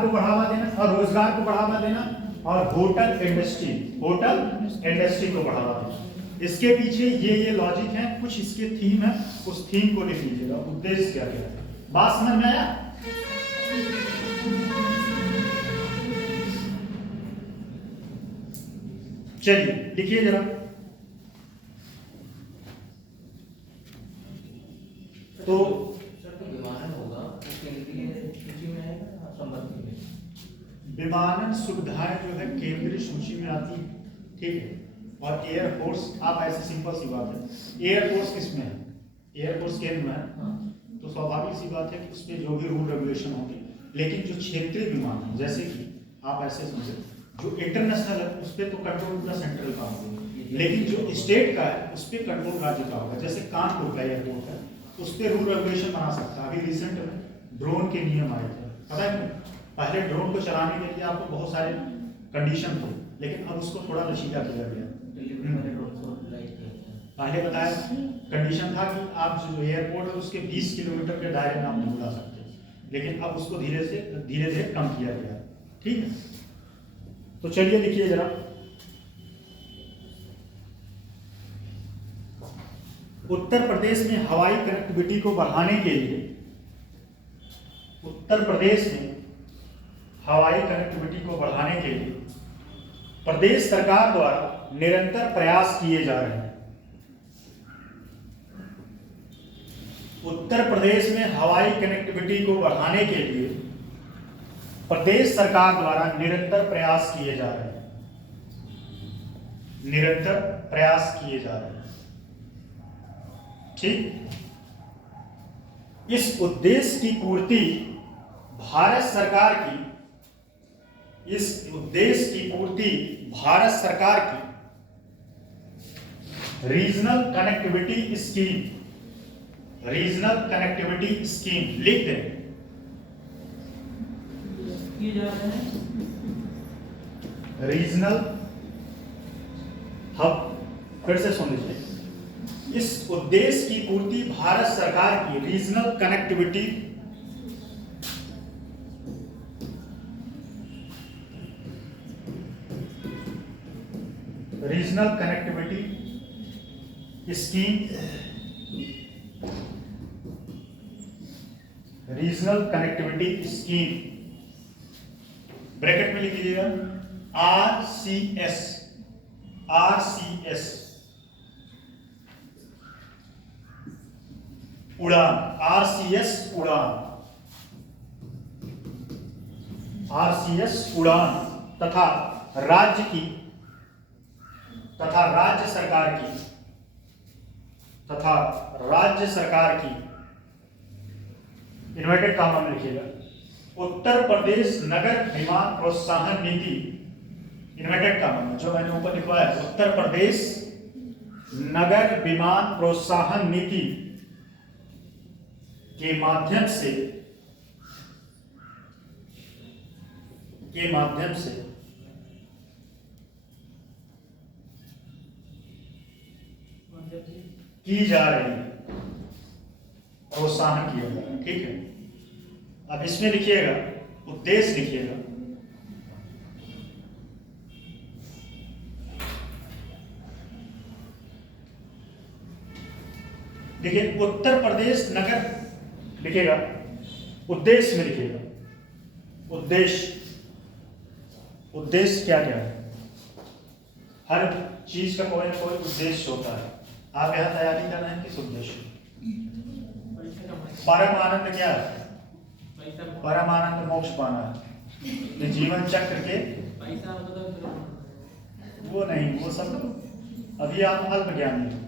को बढ़ावा देना और होटल इंडस्ट्री को बढ़ावा देना। इसके पीछे ये लॉजिक है, कुछ इसके थीम है, उस थीम को लिख लीजिएगा। उद्देश्य क्या है, बात समझ में आया? चलिए लिखिए जरा। तो विमानन होगा वो केंद्रीय सूची में आएगा संबंधित में? विमानन सुविधाएं जो है केंद्रीय सूची में आती है, ठीक है? और एयरफोर्स, आप ऐसे सिंपल सी बात है, एयरफोर्स किसमें है? एयरफोर्स केंद्र में है, तो स्वाभाविक सी बात है कि उस पर जो भी रूल रेगुलेशन होंगे। लेकिन जो क्षेत्रीय विमान है, जैसे कि आप ऐसे समझे, जो इंटरनेशनल है उस पर तो कंट्रोल पूरा सेंट्रल का होगा, लेकिन जो स्टेट का है उस पर कंट्रोल राज्य का होगा। जैसे कानपुर का एयरपोर्ट है, उस पर रूल रेगुलेशन बना सकता है। अभी रिसेंट में ड्रोन के नियम आए थे, पता है क्यों? पहले ड्रोन को चलाने के लिए आपको बहुत सारे कंडीशन थे, लेकिन अब उसको थोड़ा लचीला किया गया। पहले बताया कंडीशन था कि आप जो एयरपोर्ट है उसके 20 किलोमीटर के दायरे में आप नहीं उड़ा सकते, लेकिन अब उसको धीरे धीरे कम किया गया। ठीक है, तो चलिए लिखिए जरा। उत्तर प्रदेश में हवाई कनेक्टिविटी को बढ़ाने के लिए, उत्तर प्रदेश में हवाई कनेक्टिविटी को बढ़ाने के लिए प्रदेश सरकार द्वारा निरंतर प्रयास किए जा रहे हैं। उत्तर प्रदेश में हवाई कनेक्टिविटी को बढ़ाने के लिए प्रदेश सरकार द्वारा निरंतर प्रयास किए जा रहे हैं, निरंतर प्रयास किए जा रहे हैं। ठीक, इस उद्देश्य की पूर्ति भारत सरकार की, इस उद्देश्य की पूर्ति भारत सरकार की regional connectivity scheme, regional connectivity scheme लिख दें। किए जा रहे हैं। रीजनल हब, फिर से सुन लीजिए, इस उद्देश्य की पूर्ति भारत सरकार की regional connectivity scheme, regional connectivity scheme bracket में लिख लीजिएगा RCS, RCS उड़ान, RCS उड़ान, RCS उड़ान तथा राज्य की, तथा राज्य सरकार की, तथा राज्य सरकार की, इन्वर्टेड कॉमा में लिखिएगा, उत्तर प्रदेश नगर विमान प्रोत्साहन नीति, इन्वर्टेड कॉमा में, जो मैंने ऊपर लिखवाया है, उत्तर प्रदेश नगर विमान प्रोत्साहन नीति के माध्यम से, की जा रही है, प्रोत्साहन किया जा रहा है। ठीक है, अब इसमें लिखिएगा, उद्देश्य लिखिएगा, देखिए उत्तर प्रदेश नगर लिखिएगा, उद्देश्य में लिखिएगा, उद्देश्य, उद्देश्य क्या क्या है? हर चीज का कोई ना कोई उद्देश्य होता है। आप यहाँ तैयारी कर रहे हैं किस उद्देश्य? परम आनंद क्या है? परम आनंद मोक्ष पाना है। ये जीवन चक्र के वो नहीं, वो सब अभी आप अल्प ज्ञानी हो,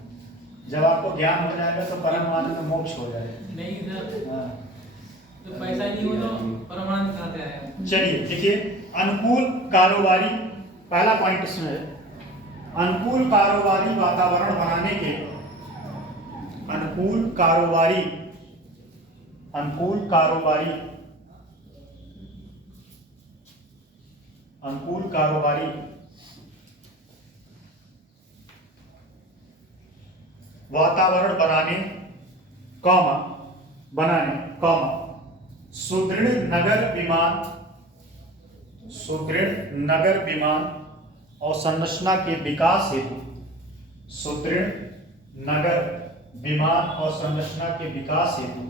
जब आपको ज्ञान हो जाएगा तो परम आनंद मोक्ष हो जाएगा। नहीं सर, हाँ। तो पैसा नहीं हो तो परमानंद कहाँ से आएगा? चलिए देखिए, अनुकूल कारोबारी, पहला पॉइंट इसमें है, अनुकूल कारोबारी वातावरण बनाने के, अनुकूल कारोबारी, अनुकूल कारोबारी, अनुकूल कारोबारी वातावरण बनाने, सुदृढ़ नगर विमान, सुदृढ़ नगर विमान और संरचना के विकास हेतु, सुदृढ़ नगर विमान और संरचना के विकास हेतु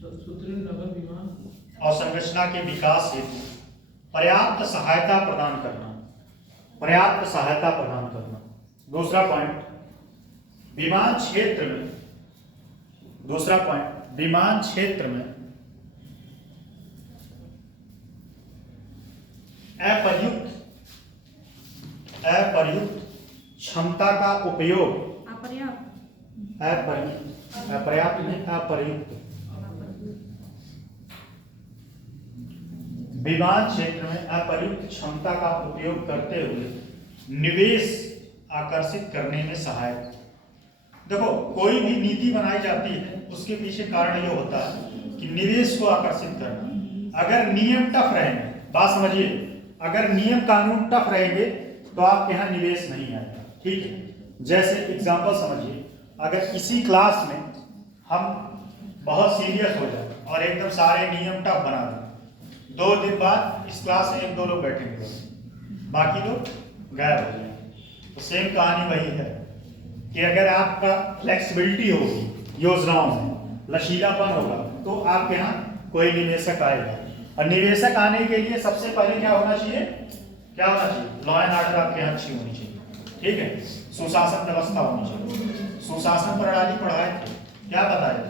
सुदृढ़ नगर विमान और संरचना के विकास हेतु पर्याप्त सहायता प्रदान करना, पर्याप्त सहायता प्रदान करना। दूसरा पॉइंट, विमान क्षेत्र में, दूसरा पॉइंट, विमान क्षेत्र में अपर्याप्त क्षमता का उपयोग, अपर्याप्त नहीं, अपर्याप्त, विमान क्षेत्र में अपर्याप्त क्षमता का उपयोग करते हुए निवेश आकर्षित करने में सहायक। देखो, कोई भी नीति बनाई जाती है उसके पीछे कारण ये होता है कि निवेश को आकर्षित करना। अगर नियम टफ रहेंगे, बात समझिए, अगर नियम कानून टफ रहेंगे तो आपके यहाँ निवेश नहीं आएगा। ठीक है, जैसे एग्जांपल समझिए, अगर इसी क्लास में हम बहुत सीरियस हो जाए और एकदम सारे नियम टफ बना दें, 2 दिन बाद इस क्लास में 1-2 लोग बैठेंगे, बाकी लोग गायब हो जाएंगे। तो सेम कहानी वही है कि अगर आपका फ्लेक्सिबिलिटी होगी, योजनाओं में लचीलापन होगा, तो आपके यहाँ कोई निवेशक आएगा। और निवेशक आने के लिए सबसे पहले क्या होना चाहिए? क्या होना चाहिए? लॉ एंड ऑर्डर आपके यहाँ अच्छी होनी चाहिए। ठीक है, सुशासन व्यवस्था होनी चाहिए। सुशासन प्रणाली पढ़ाए थे, क्या बताया?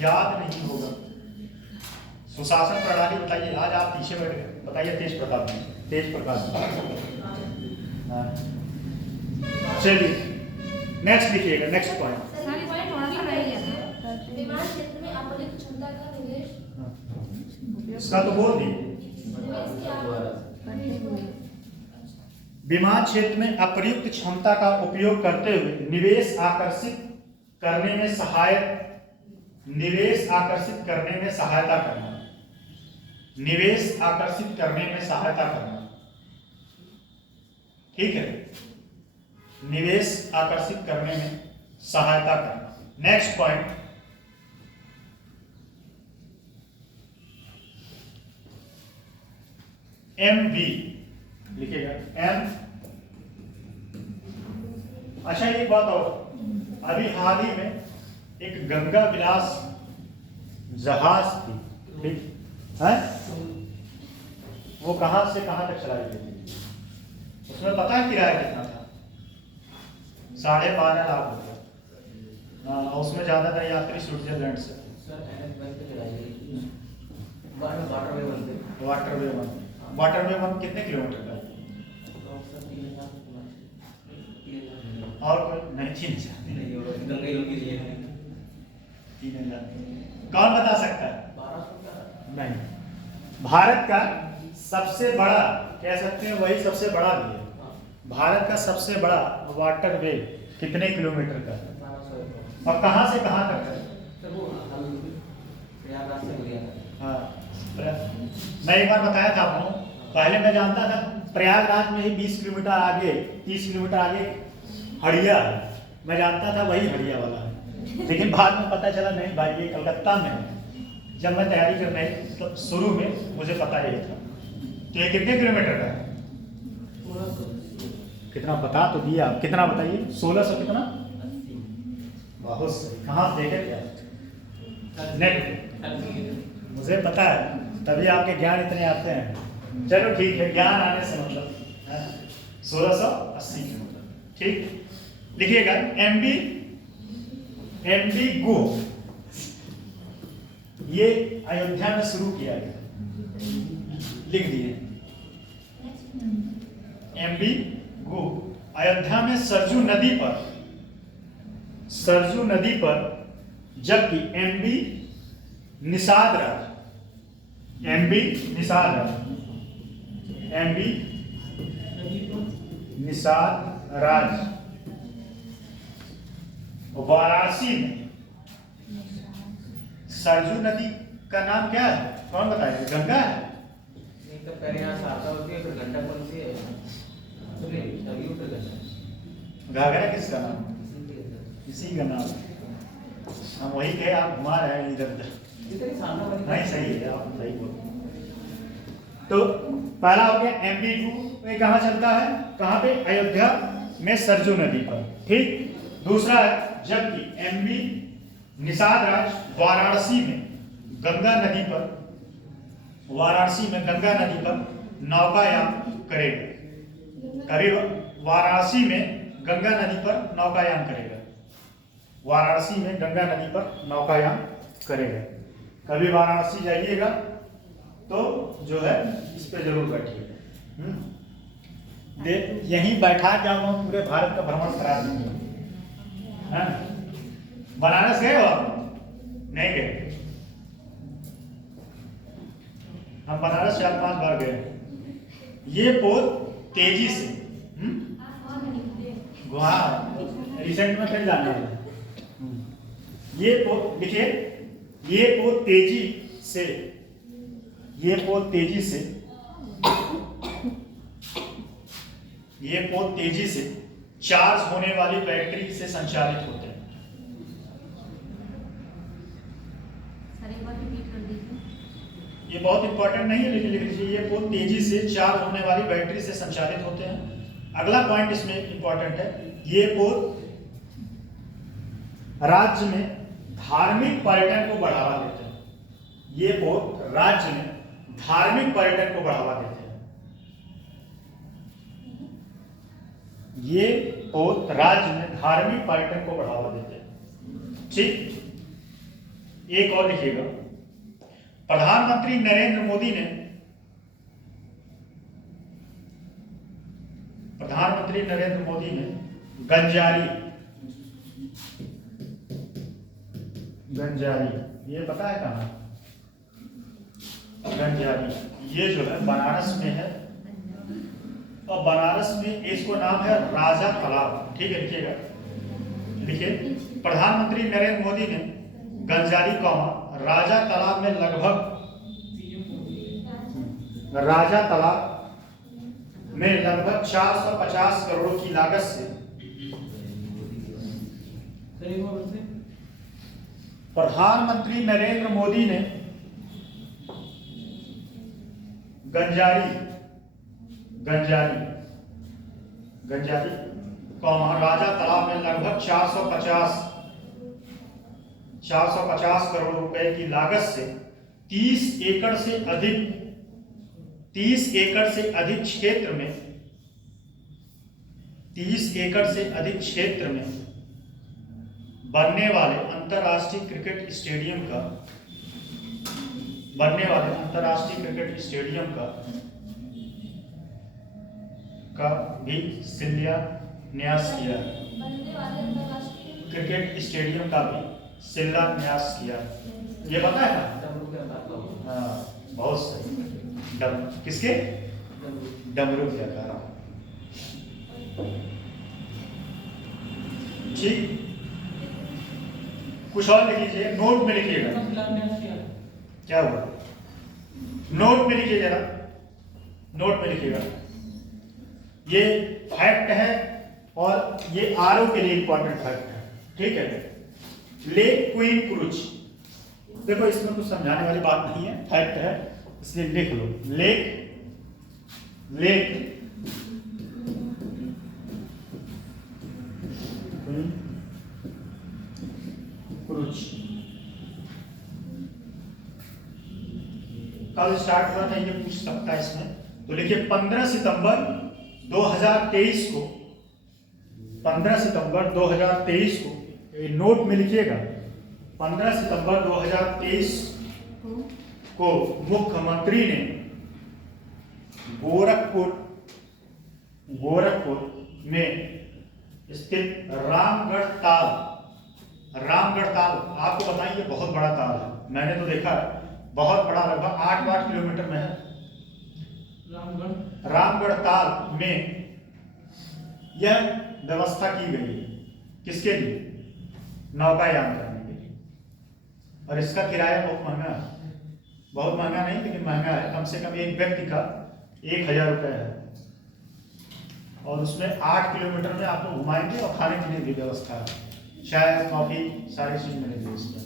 याद नहीं होगा। सुशासन प्रणाली बताइए, आज आप पीछे बैठ गए, बताइए। तेज प्रकाश। हाँ, चलिए नेक्स्ट लिखिएगा, नेक्स्ट पॉइंट। सर इस में थोड़ा सा रह गया था। विमान क्षेत्र में अपर्याप्त क्षमता का निवेश, इसका तो बोल दिए। निवेश की आवश्यकता। विमान क्षेत्र में अप्रयुक्त क्षमता का उपयोग करते हुए निवेश आकर्षित करने में सहायता करना। निवेश आकर्षित करने में सहायता करना। ठीक है, निवेश आकर्षित करने में सहायता करना। नेक्स्ट पॉइंट, MV लिखिएगा, M। अच्छा, एक बात और, अभी हाल ही में एक गंगा विलास जहाज थी, ठीक है, वो कहां से कहां तक चलाई गई थी? उसमें पता है किराया कितना था? 12.5 लाख रुपया। हाँ, उसमें ज्यादातर यात्री स्विट्जरलैंड से। सर NH बैंक पे चलाई गई, वाटरवे वन पे। वाटरवे वन कितने किलोमीटर का है? और कोई नहीं? 3,000 गंगा लोग के लिए 3,000। कौन बता सकता है? 1200 का। नहीं, भारत का सबसे बड़ा, कह सकते हैं वही सबसे बड़ा भी है। भारत का सबसे बड़ा वाटरवे कितने किलोमीटर का है 1200 और कहां से कहां तक है? सर वो प्रयागराज से लिया था। हाँ, मैं एक बार बताया था आपको, पहले मैं जानता था प्रयागराज में ही 20 किलोमीटर आगे, 30 किलोमीटर आगे हड़िया है, मैं जानता था वही हड़िया वाला है। लेकिन बाद में पता चला नहीं भाई, ये कलकत्ता में है। जब मैं तैयारी करने तो शुरू में मुझे पता यही था। तो ये कितने किलोमीटर का है? 1600। कितना बता तो दिया, कितना बताइए? 1600 कितना? बहुत सही। कहाँ से देखे क्या? नेट। मुझे पता है, तभी आपके ज्ञान इतने आते हैं। चलो ठीक है, ज्ञान आने से मतलब 1680 किलोमीटर। ठीक, लिखिएगा MB गो, ये अयोध्या में शुरू किया गया, लिख दिए। MB गो अयोध्या में सरजू नदी पर, जबकि MB निषाद राज वाराणसी में। सरजू नदी का नाम क्या है? कौन बताएगा? गंगा है। नहीं तो पहले यहाँ शारदा होती है, फिर गंडक बनती है, फिर सरयू, फिर गंडक। घाघरा किसका नाम? इसी का नाम। हम वही कहे, आप घुमा रहे हैं इधर उधर। इतनी सामने वाली नहीं, सही है, आप सही बोल। तो पहला हो गया MB2, ये कहाँ चलता है? कहाँ पे? अयोध्या में सरजू नदी पर। ठीक, दूसरा है जबकि MB निषाद राज वाराणसी में गंगा नदी पर नौकायान करेगा। कभी वाराणसी में गंगा नदी पर नौकायान करेगा। कभी वाराणसी जाइएगा तो जो है इस पे जरूर बैठिएगा। यहीं बैठा के हम पूरे भारत का भ्रमण करा देंगे। बनारस गए हो आप? नहीं गए? हम बनारस 4-5 बार गए। ये पोल तेजी से वहाँ रिसेंट में फिर जाना है। ये देखिए, ये पोत तेजी से, ये पोत तेजी से, ये पोत तेजी से चार्ज होने वाली बैटरी से संचालित होते हैं। सर एक बार रिपीट कर दीजिए। ये बहुत इंपॉर्टेंट नहीं है लेकिन लिख लीजिए, ये पोत तेजी से चार्ज होने वाली बैटरी से संचालित होते हैं। अगला पॉइंट इसमें इंपॉर्टेंट है, ये पोत राज्य में धार्मिक पर्यटन को बढ़ावा देते हैं। ये पोत राज्य में धार्मिक पर्यटन को बढ़ावा देते हैं। ये पोत राज्य में धार्मिक पर्यटन को बढ़ावा देते हैं। ठीक, एक और लिखिएगा, प्रधानमंत्री नरेंद्र मोदी ने, प्रधानमंत्री नरेंद्र मोदी ने गंजारी, गंजारी ये पता है कहाँ? गंजारी ये जो है बनारस में है, और बनारस में इसको नाम है राजा तालाब। ठीक है, लिखिएगा, लिखिए, प्रधानमंत्री नरेंद्र मोदी ने गंजारी राजा तालाब में लगभग, राजा तालाब में लगभग 450 करोड़ की लागत से प्रधानमंत्री नरेंद्र मोदी ने गंजारी, गंजारी, गंजारी राजा तालाब में लगभग 450 करोड़ रुपए की लागत से 30 एकड़ से अधिक, 30 एकड़ से अधिक क्षेत्र में, 30 एकड़ से अधिक क्षेत्र में बनने वाले अंतर्राष्ट्रीय क्रिकेट स्टेडियम का, बनने वाले अंतर्राष्ट्रीय क्रिकेट स्टेडियम का भी शिलान्यास किया। बनने वाले अंतर्राष्ट्रीय क्रिकेट स्टेडियम का भी शिलान्यास किया। ये पता है ना? डमरू के आकार का होगा। हाँ, बहुत सही। किसके? डमरू के आकार। ठीक, कुछ और लिख लीजिए, नोट में लिखिएगा। क्या हुआ? नोट में लिखिए जरा, नोट में लिखिएगा। ये फैक्ट है और ये आरओ के लिए इंपॉर्टेंट फैक्ट है। ठीक है, लेक क्वीन क्रूज, देखो इसमें कुछ समझाने वाली बात नहीं है, फैक्ट है इसलिए लिख लो। लेक क्रूज कल स्टार्ट हुआ था, ये पूछ सकता है इसमें। तो लिखिए 15 सितंबर 2023 को, 15 सितंबर 2023 को, ये नोट में लिखिएगा, 15 सितंबर 2023 को मुख्यमंत्री ने गोरखपुर में स्थित रामगढ़ ताल, आपको बताइए बहुत बड़ा ताल है, मैंने तो देखा है, बहुत बड़ा, लगभग 8 किलोमीटर में है। रामगढ़ ताल में यह व्यवस्था की गई है, किसके लिए? नौकायान करने के लिए। और इसका किराया बहुत महंगा है, बहुत महंगा नहीं लेकिन महंगा है, कम से कम एक व्यक्ति का 1000 रुपये है। और उसमें 8 किलोमीटर में आपको घुमाएंगे और खाने पीने की व्यवस्था है, चाय कॉफी सारी चीज मिलेगी इसमें।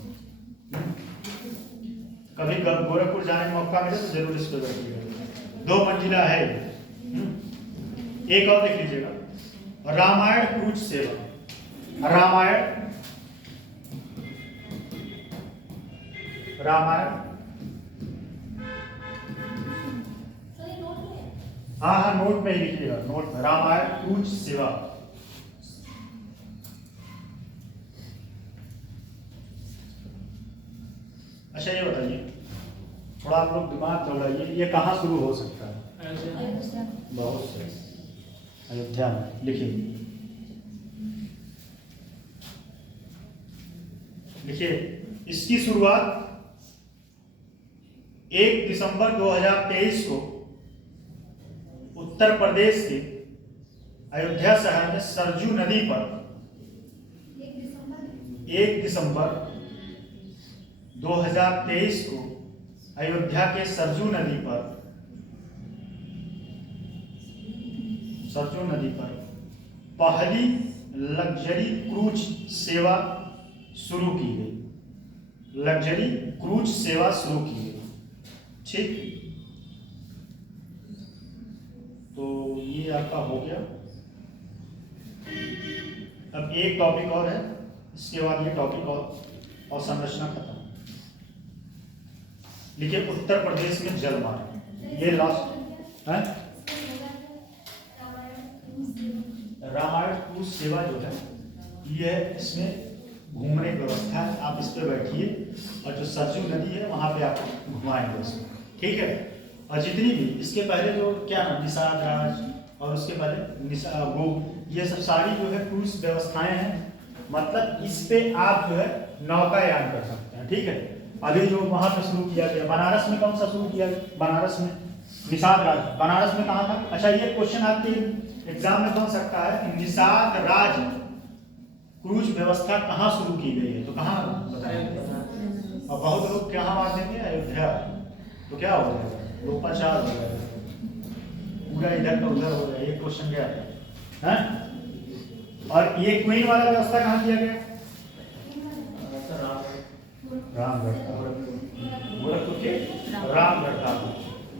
कभी गोरखपुर जाने का मौका मिले तो जरूर इस पर बैठिएगा, 2 मंजिला है। एक और देख लीजिएगा, रामायण क्रूज सेवा, रामायण सर ये नोट में हाँ, नोट में ही लिखिएगा, नोट में रामायण क्रूज सेवा। अच्छा ये बताइए, थोड़ा आप लोग दिमाग दौड़ाइए, ये कहाँ शुरू हो सकता है? अयोध्या। बहुत सही, अयोध्या में। लिखिए, इसकी शुरुआत 1 दिसंबर 2023 को उत्तर प्रदेश के अयोध्या शहर में सरजू नदी पर 1 दिसंबर 2023 को अयोध्या के सरजू नदी पर पहली लग्जरी क्रूज सेवा शुरू की गई। लग्जरी क्रूज सेवा शुरू की गई। ठीक, तो ये आपका हो गया। अब एक टॉपिक और है, इसके बाद ये टॉपिक और संरचना खत्म। लिखिए उत्तर प्रदेश में जलमार्ग, ये लास्ट है। रामायण क्रूज सेवा जो है ये इसमें घूमने की व्यवस्था है। आप इस पे बैठिए और जो सरजू नदी है वहां पे आप घुमाएंगे उसको, ठीक है। और जितनी भी इसके पहले जो क्या नाम निषाद राज और उसके पहले वो ये सब सारी जो है क्रूज व्यवस्थाएं हैं। मतलब इस पे आप जो है नौकायान कर सकते हैं, ठीक है। अभी जो वहां पे शुरू किया गया, बनारस में कौन सा शुरू किया गया? बनारस में निषाद राज। बनारस में कहाँ था? अच्छा, ये क्वेश्चन आपके एग्जाम में बन सकता है कि निषाद राज क्रूज व्यवस्था कहाँ शुरू की गई है, तो कहाँ बताएंगे। और बहुत लोग कहाँ मार देंगे? अयोध्या। तो क्या हो जाएगा? 2-4 हो जाएगा, पूरा इधर का उधर हो जाएगा। ये क्वेश्चन क्या है? और ये क्वीन वाला व्यवस्था कहाँ किया गया? रामगढ़ का, गोरखपुर के रामगढ़ का।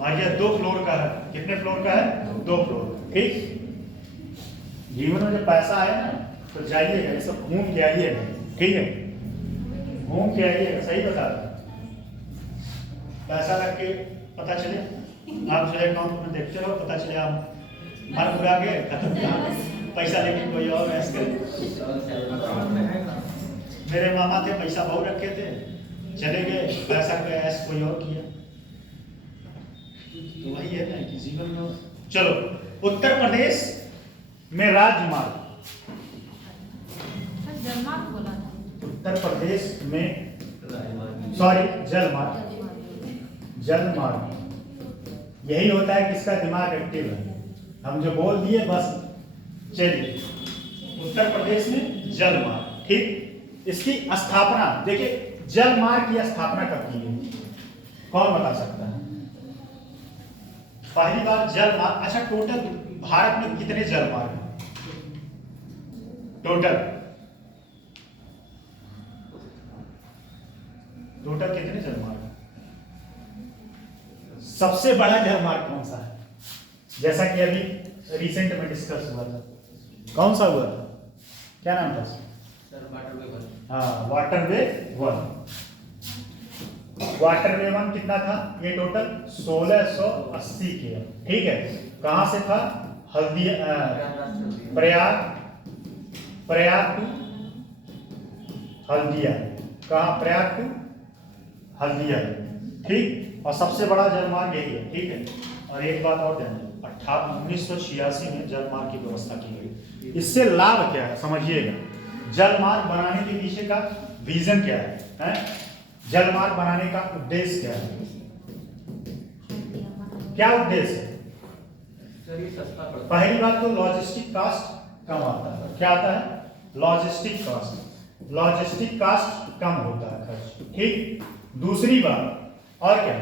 और यह 2 फ्लोर का है। कितने फ्लोर का है? 2 फ्लोर। ठीक, जीवन में जब पैसा आए ना तो जाइएगा, ये सब घूम के आइएगा, ठीक है। घूम के आइएगा, सही बता रहा। पैसा रख के पता चले आप जो है अकाउंट में देखते रहो, पता चले आप मर मुरा गए, खत्म, पैसा लेके कोई और ऐसे करे। मेरे मामा थे, पैसा बहुत रखे थे, चले गए, पैसा का ऐश कोई और किया। तो वही है ना कि जीवन में। चलो, उत्तर प्रदेश में राजमार्ग, जलमार्ग बोला था। उत्तर प्रदेश में सॉरी जलमार्ग, जलमार्ग यही होता है किसका दिमाग एक्टिव है। हम जो बोल दिए बस। चलिए, उत्तर प्रदेश में जलमार्ग, ठीक। इसकी स्थापना देखिए, जलमार्ग की स्थापना कब की गई, कौन बता सकता है? पहली बार जलमार्ग, अच्छा टोटल भारत में कितने जलमार्ग हैं? टोटल कितने जलमार्ग? सबसे बड़ा जलमार्ग कौन सा है? जैसा कि अभी रिसेंट में डिस्कस हुआ था, कौन सा हुआ था? क्या नाम था? हाँ, वाटरवे 1। वाटरवे 1 कितना था? ये टोटल 1680 के, ठीक है। कहां से था? हल्दिया, प्रयाग टू हल्दिया। कहां? प्रयाग टू हल्दिया, ठीक। और सबसे बड़ा जलमार्ग यही है, ठीक है। और एक बात और ध्यान दें, 1986 में जलमार्ग की व्यवस्था की गई। इससे लाभ क्या है समझिएगा। जलमार्ग बनाने के पीछे का विजन क्या है? जलमार्ग बनाने का उद्देश्य क्या है? क्या उद्देश्य है? पहली बात तो लॉजिस्टिक कास्ट कम आता है। क्या आता है? Logistic cost. लॉजिस्टिक कास्ट कम होता है खर्च, ठीक। दूसरी बात और क्या?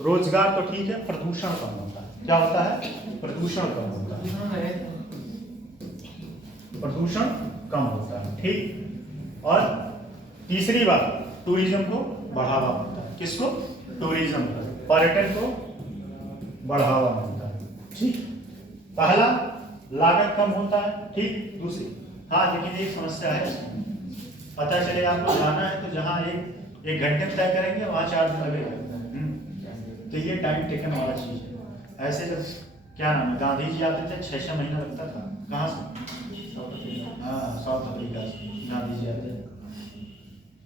रोजगार तो ठीक है, प्रदूषण कम होता है। क्या होता है? प्रदूषण कम होता है, प्रदूषण कम होता है, ठीक। और तीसरी बात, टूरिज्म को बढ़ावा मिलता है। किसको? टूरिज्म को, पर्यटन को बढ़ावा मिलता है, ठीक। पहला लागत कम होता है, ठीक। दूसरी, हाँ लेकिन एक समस्या है, पता चले आपको जाना है तो जहाँ एक घंटे में तय करेंगे वहाँ 4 दिन लगेगा। तो ये टाइम टेकन वाला चीज है। ऐसे जब क्या नाम है, गांधी जी आते थे 6-6 महीना लगता था। कहाँ से? हाँ, साउथ अफ्रीका से गांधी जी आते थे।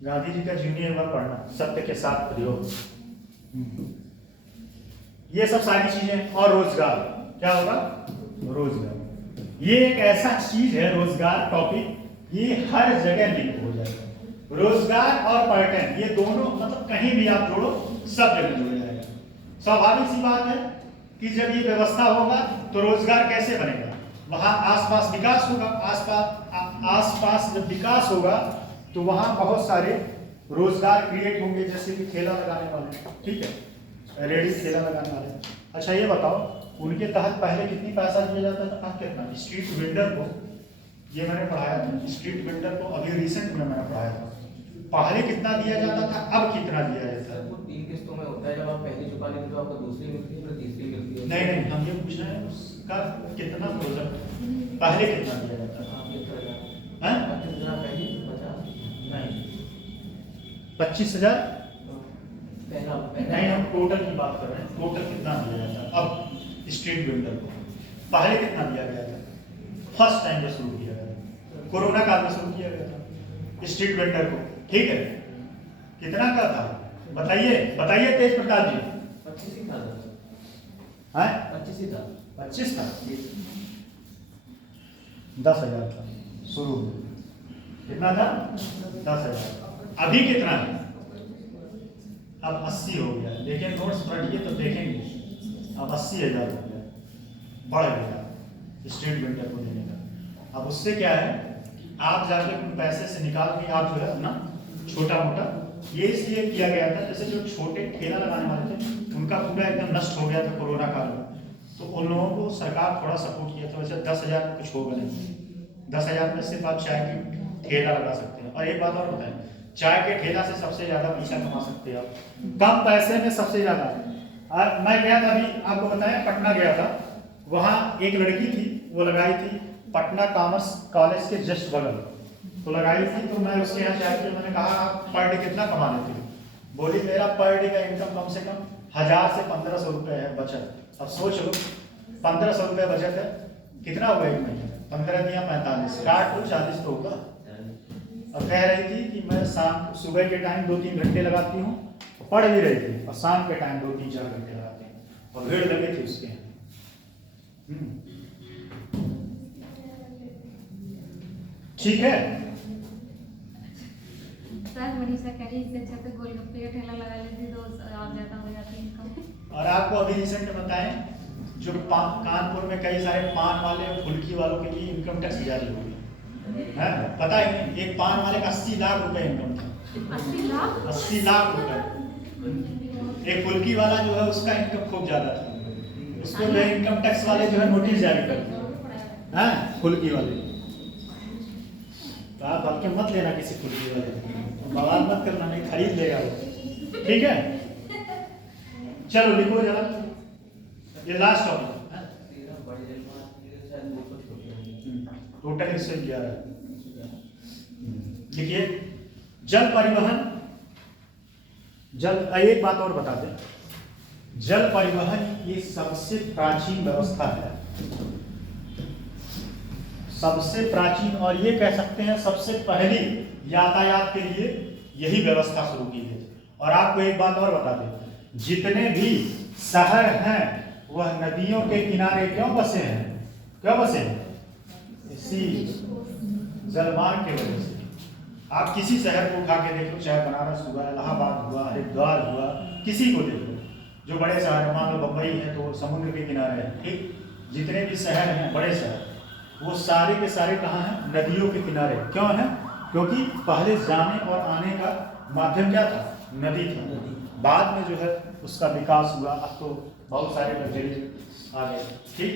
गांधी जी का जीवनी एक बार पढ़ना, सत्य के साथ प्रयोग। ये सब सारी चीजें। और रोजगार क्या होगा? रोजगार ये एक ऐसा चीज है, रोजगार टॉपिक, ये हर जगह लिंक हो जाएगा। रोजगार और पर्यटन ये दोनों, मतलब कहीं भी आप जोड़ो सब जगह जुड़ जाएगा। स्वाभाविक सी बात है कि जब ये व्यवस्था होगा तो रोजगार कैसे बनेगा? वहाँ आसपास विकास होगा, आसपास जब विकास होगा तो वहाँ बहुत सारे रोजगार क्रिएट होंगे, जैसे कि ठेला लगाने वाले, ठीक है, रेडी ठेला लगाने वाले। अच्छा ये बताओ, उनके तहत पहले कितनी पैसा दिया जाता था? कितना? स्ट्रीट वेंडर को, ये मैंने पढ़ाया था, स्ट्रीट वेंडर को अभी रिसेंट में मैंने पढ़ाया था, पहले कितना दिया जाता था, अब कितना दिया जाता है? वो 3 किस्तों में होता है, जब आप पहली चुका लेते हो आपको दूसरी मिलती है, फिर तीसरी मिलती है। नहीं, हम ये पूछ रहे हैं उसका कितना प्रोजेक्ट, पहले कितना दिया जाता था? आप ये कर रहे हो। हैं? 25,000 पहली, 50 नहीं, 25,000 पहला नहीं, हम टोटल की बात कर रहे हैं, टोटल कितना दिया जाता है अब स्ट्रीट वेंडर को? पहले कितना दिया गया था? फर्स्ट टाइम जब शुरू किया गया था, कोरोना काल में शुरू किया गया था स्ट्रीट वेंडर को, ठीक है, कितना का था? बताइए तेज प्रताप जी। 25 ही था सर। हैं? 25 ही था। 25 था, 10,000 था शुरू में, कितना था? 10,000। अभी कितना है? अब 80 हो गया, लेकिन नोट्स पढ़िए तो देखेंगे अब 80,000 हो गया, बढ़ गया स्ट्रीट वेंडर को देने का। अब उससे क्या है, आप जाके उन पैसे से निकाल के आप जो है अपना छोटा मोटा, ये इसलिए किया गया था, जैसे जो छोटे ठेला लगाने वाले थे उनका पूरा एकदम नष्ट हो गया था कोरोना काल में, तो उन लोगों को सरकार थोड़ा सपोर्ट किया था। वैसे 10,000 कुछ होगा नहीं, 10,000 में सिर्फ आप चाय की ठेला लगा सकते हैं। और एक बात और बताएं, चाय के ठेला से सबसे ज्यादा पैसा कमा सकते हैं आप, कम पैसे में सबसे ज्यादा। मैं गया था अभी, आपको बताया, पटना गया था, वहाँ एक लड़की थी, वो लगाई थी पटना कॉमर्स कॉलेज के जस्ट बगल, तो लगाई थी। तो मैं उसके यहाँ चाय पी, मैंने कहा आप पर डे कितना कमा लेते हो? बोली मेरा पर डे का इनकम कम से कम 1,000 से 1,500 रुपये है बचत। अब सोच लो, 1,500 रुपये बचत है, कितना हुआ एक महीने? 15 दिया 45, काट तो 40 तो होगा। और कह रही थी कि मैं सुबह के टाइम 2-3 घंटे लगाती हूँ, पढ़ भी रही थी, और शाम के टाइम 2-3-4 घंटे लगाती हूँ, और भीड़ लगी थी उसके यहाँ। ठीक है। सर मनीषा कह रही इससे अच्छा तो गोलगप्पे का ठेला लगा लेती तो आप ज्यादा हो जाती इनकम। और आपको अभी रिसेंट में बताएं, जो कानपुर में कई सारे पान वाले और फुल्की वालों के लिए इनकम टैक्स जारी हो गया है, पता है नहीं? एक पान वाले का 80 लाख रुपए इनकम था। 80 लाख? 80 लाख रुपए। एक फुल्की वाला जो है उसका इनकम खूब ज्यादा था, उसको जो इनकम टैक्स वाले जो है नोटिस जारी करते हैं, फुल्की वाले। तो आप हल्के मत लेना किसी फुल्की वाले, बवाल मत करना, नहीं खरीद लेगा वो, ठीक है। चलो लिखो जरा, ये लास्ट टॉपिक है, टोटल 111। देखिए, जल परिवहन, एक बात और बता दें, जल परिवहन ये सबसे प्राचीन व्यवस्था है, सबसे प्राचीन, और ये कह सकते हैं सबसे पहली यातायात के लिए यही व्यवस्था शुरू की गई। और आपको एक बात और बता दें, जितने भी शहर हैं वह नदियों के किनारे क्यों बसे हैं? क्यों बसे हैं? इसी जलमार्ग की वजह से। आप किसी शहर को उठा के देख लो, चाहे बनारस हुआ, इलाहाबाद हुआ, हरिद्वार हुआ, किसी को देख लो, जो बड़े शहर, मान लो बम्बई है तो समुद्र के किनारे है, ठीक, जितने भी शहर हैं बड़े शहर, वो सारे के सारे कहाँ हैं? नदियों के किनारे। क्यों है? क्योंकि पहले जाने और आने का माध्यम क्या था? नदी था। बाद में जो है उसका विकास हुआ, अब तो बहुत सारे लग्जरी आ गए, ठीक।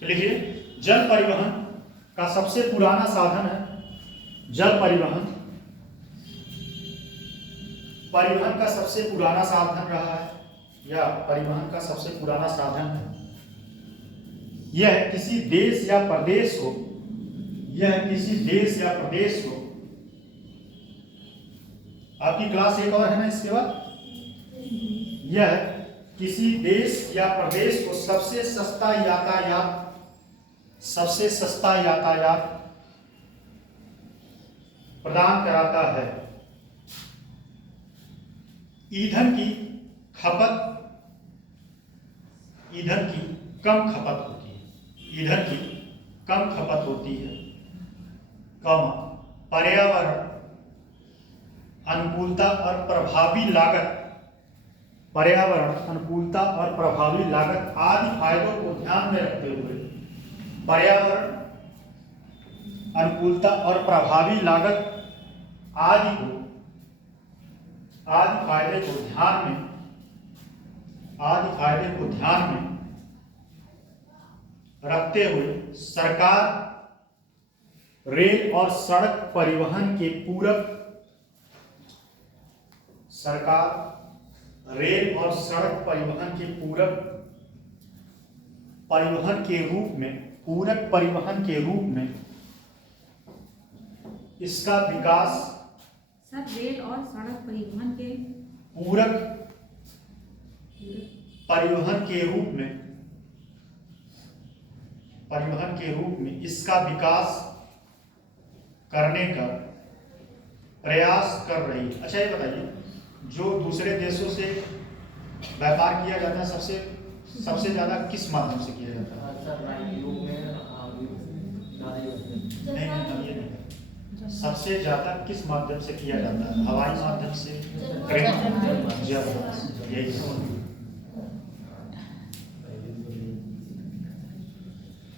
तो लिखिए, जल परिवहन का सबसे पुराना साधन है, जल परिवहन का सबसे पुराना साधन रहा है, या परिवहन का सबसे पुराना साधन है। यह किसी देश या प्रदेश को, आपकी क्लास एक और है ना इसके बाद, यह किसी देश या प्रदेश को सबसे सस्ता यातायात प्रदान कराता है। ईंधन की कम खपत होती है, पर्यावरण अनुकूलता और प्रभावी लागत आदि फायदों को ध्यान में रखते हुए पर्यावरण अनुकूलता और प्रभावी लागत आदि फायदे को ध्यान में रखते हुए सरकार रेल और सड़क परिवहन के पूरक परिवहन के रूप में इसका विकास सर रेल और सड़क परिवहन के पूरक परिवहन के रूप में इसका विकास करने का प्रयास कर रही है। अच्छा, ये बताइए, जो दूसरे देशों से व्यापार किया जाता है सबसे ज्यादा किस माध्यम से किया जाता है? सर यूरोप में ज़्यादा ही होते हैं। नहीं, ये नहीं। सबसे ज्यादा किस माध्यम से किया जाता है? हवाई माध्यम से, ट्रेन, जल, यही सब।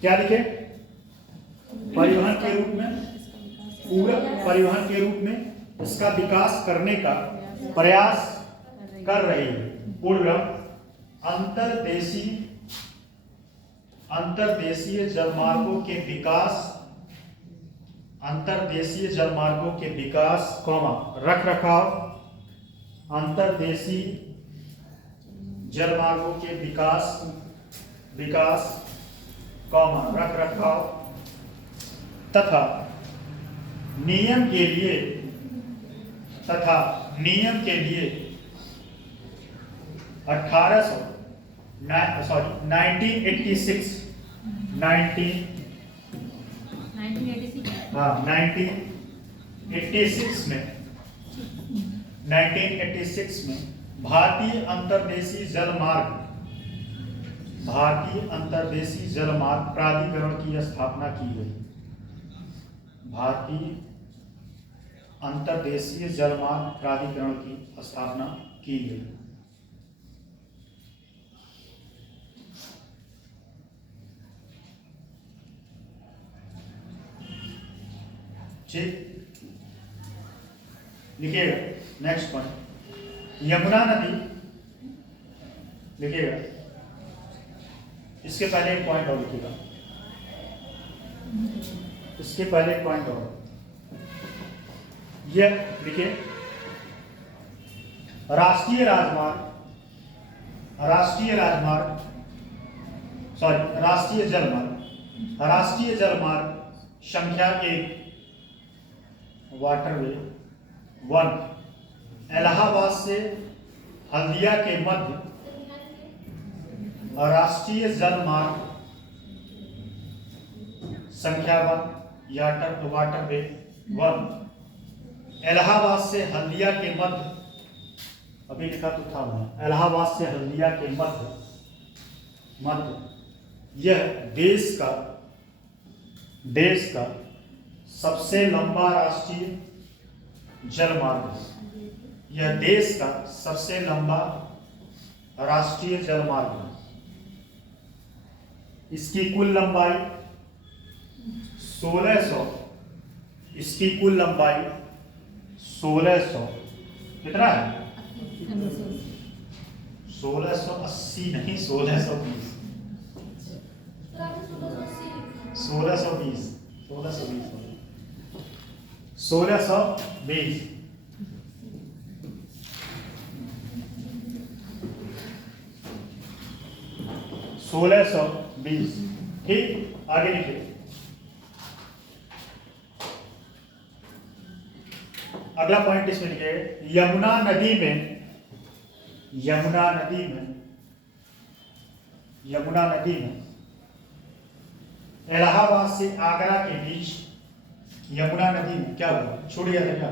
क्या लिखे? परिवहन के रूप में, पूरक परिवहन के रूप में इसका विकास करने का प्रयास कर रही है। पूर्व अंतर्देशीय जलमार्गों के विकास, रख रखाव, अंतर्देशीय जलमार्गों के विकास, रख रखाव तथा नियम के लिए 1986 में भारतीय अंतर्देशीय जलमार्ग प्राधिकरण की स्थापना की गई। भारतीय अंतर्देशीय जलमार्ग प्राधिकरण की स्थापना की गई। ठीक, लिखिएगा। नेक्स्ट पॉइंट, यमुना नदी लिखिएगा। इसके पहले एक पॉइंट और लिखिएगा। यह लिखिए, राष्ट्रीय जलमार्ग संख्या 1 वाटरवे 1 इलाहाबाद से हल्दिया के मध्य राष्ट्रीय जलमार्ग संख्या 1 वाटरवे 1 इलाहाबाद से हल्दिया के मध्य, अभी लिखा तो था इलाहाबाद से हल्दिया के मध्य यह देश का सबसे लंबा राष्ट्रीय जलमार्ग है। यह देश का सबसे लंबा राष्ट्रीय जलमार्ग है। इसकी कुल लंबाई 1600 कितना है? 1680 नहीं, 1620 1620। ठीक, आगे लिखिए। अगला पॉइंट इसमें लिखिए, यमुना नदी में इलाहाबाद से आगरा के बीच यमुना नदी में क्या हुआ? छूट गया था क्या?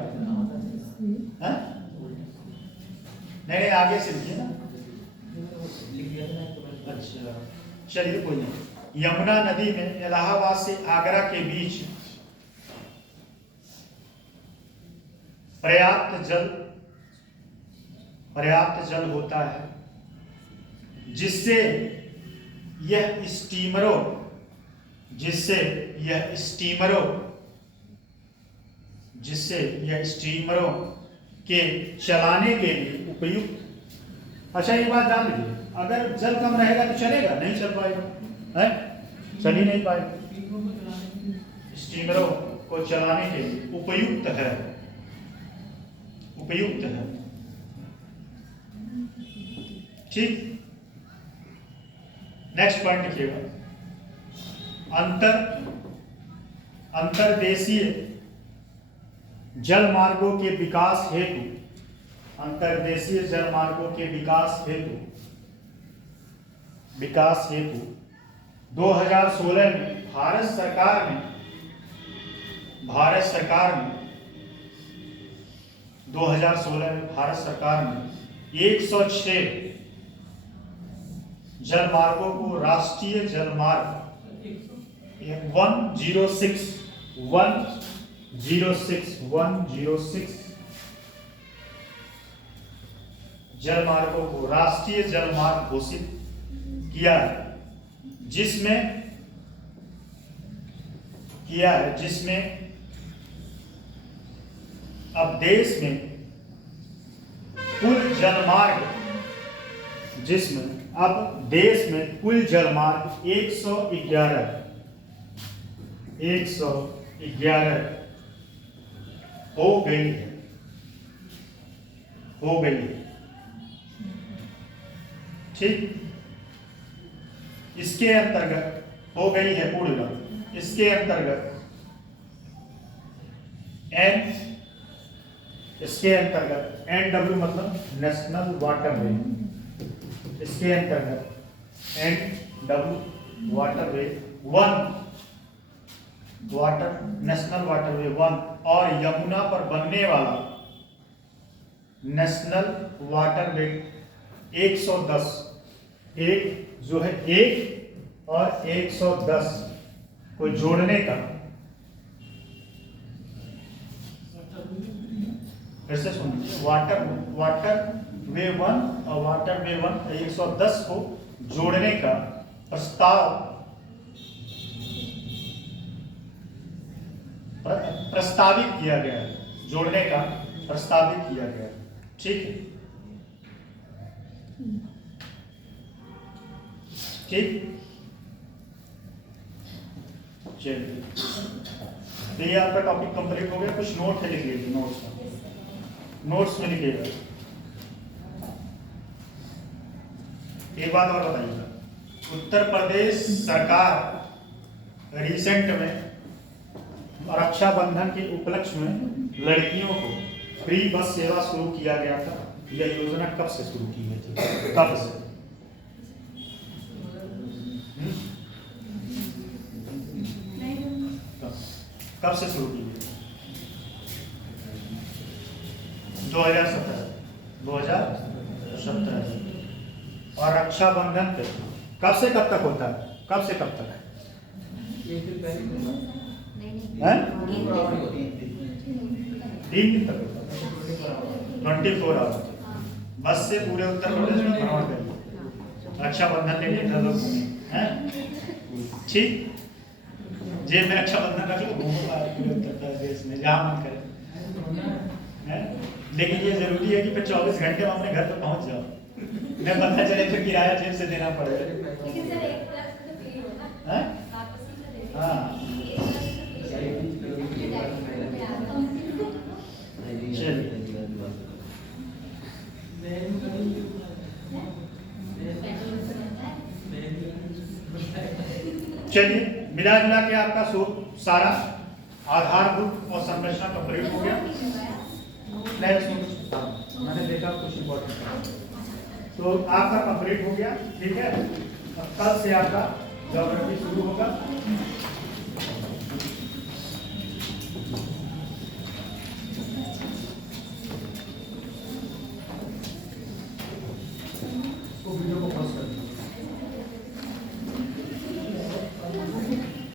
नहीं, आगे से लिखिए ना। अच्छा, चलिए कोई नहीं। यमुना नदी में इलाहाबाद से आगरा के बीच पर्याप्त जल होता है, जिससे यह जिससे यह स्टीमरों के चलाने के लिए उपयुक्त। अच्छा ये बात जान लीजिए, अगर जल कम रहेगा तो चलेगा, नहीं चल पाएगा, है चल ही नहीं पाएगा। स्टीमरों को चलाने के लिए उपयुक्त है। ठीक, नेक्स्ट पॉइंट लिखिएगा। अंतर्देशीय जल मार्गों के विकास हेतु 2016 में भारत सरकार ने 106 जल मार्गों को राष्ट्रीय जल मार्ग 106 जल मार्गों को राष्ट्रीय जल मार्ग घोषित किया है, जिसमें अब देश में कुल जलमार्ग 111 हो गई है। ठीक, इसके अंतर्गत हो गई है पूर्ण। इसके अंतर्गत NW मतलब नेशनल वाटरवे। इसके अंतर्गत NW वाटरवे 1 नेशनल वाटरवे 1 और यमुना पर बनने वाला नेशनल वाटरवे 110 जो है 1 और 110 को जोड़ने का, फिर से सुनिए, वाटरवे 1 और वाटरवे 110 को जोड़ने का प्रस्तावित किया गया है। ठीक है, चलिए, तो ये आपका टॉपिक कंप्लीट हो गया। कुछ नोट है, लिख लीजिए नोट्स में लिखिएगा। एक बात और बताइएगा, उत्तर प्रदेश सरकार रिसेंट में रक्षाबंधन के उपलक्ष्य में लड़कियों को फ्री बस सेवा शुरू किया गया था। यह योजना कब से शुरू की गई थी? कब से? कब से शुरू की गई? 2017। और रक्षाबंधन पे कब से कब तक होता है? कब से कब तक है? 3 दिन तक होता है, 24 आवर। बस से पूरे उत्तर प्रदेश में भ्रमण करिए, रक्षाबंधन के लिए लोग हैं। ठीक, जेब में रक्षाबंधन रख लो, घूमो पूरे उत्तर प्रदेश में जहाँ मन करे। लेकिन ये जरूरी है कि फिर 24 घंटे में अपने घर पे पहुंच जाओ, न पता चले तो किराया जेब से देना पड़ेगा। हाँ, चलिए, मिला जुला के आपका सारा आधारभूत और संरचना कंप्लीट हो गया। मैंने देखा कुछ इम्पोर्टेंट, तो आपका कंप्लीट हो गया। ठीक है, अब कल से आपका ज्योग्राफी शुरू होगा।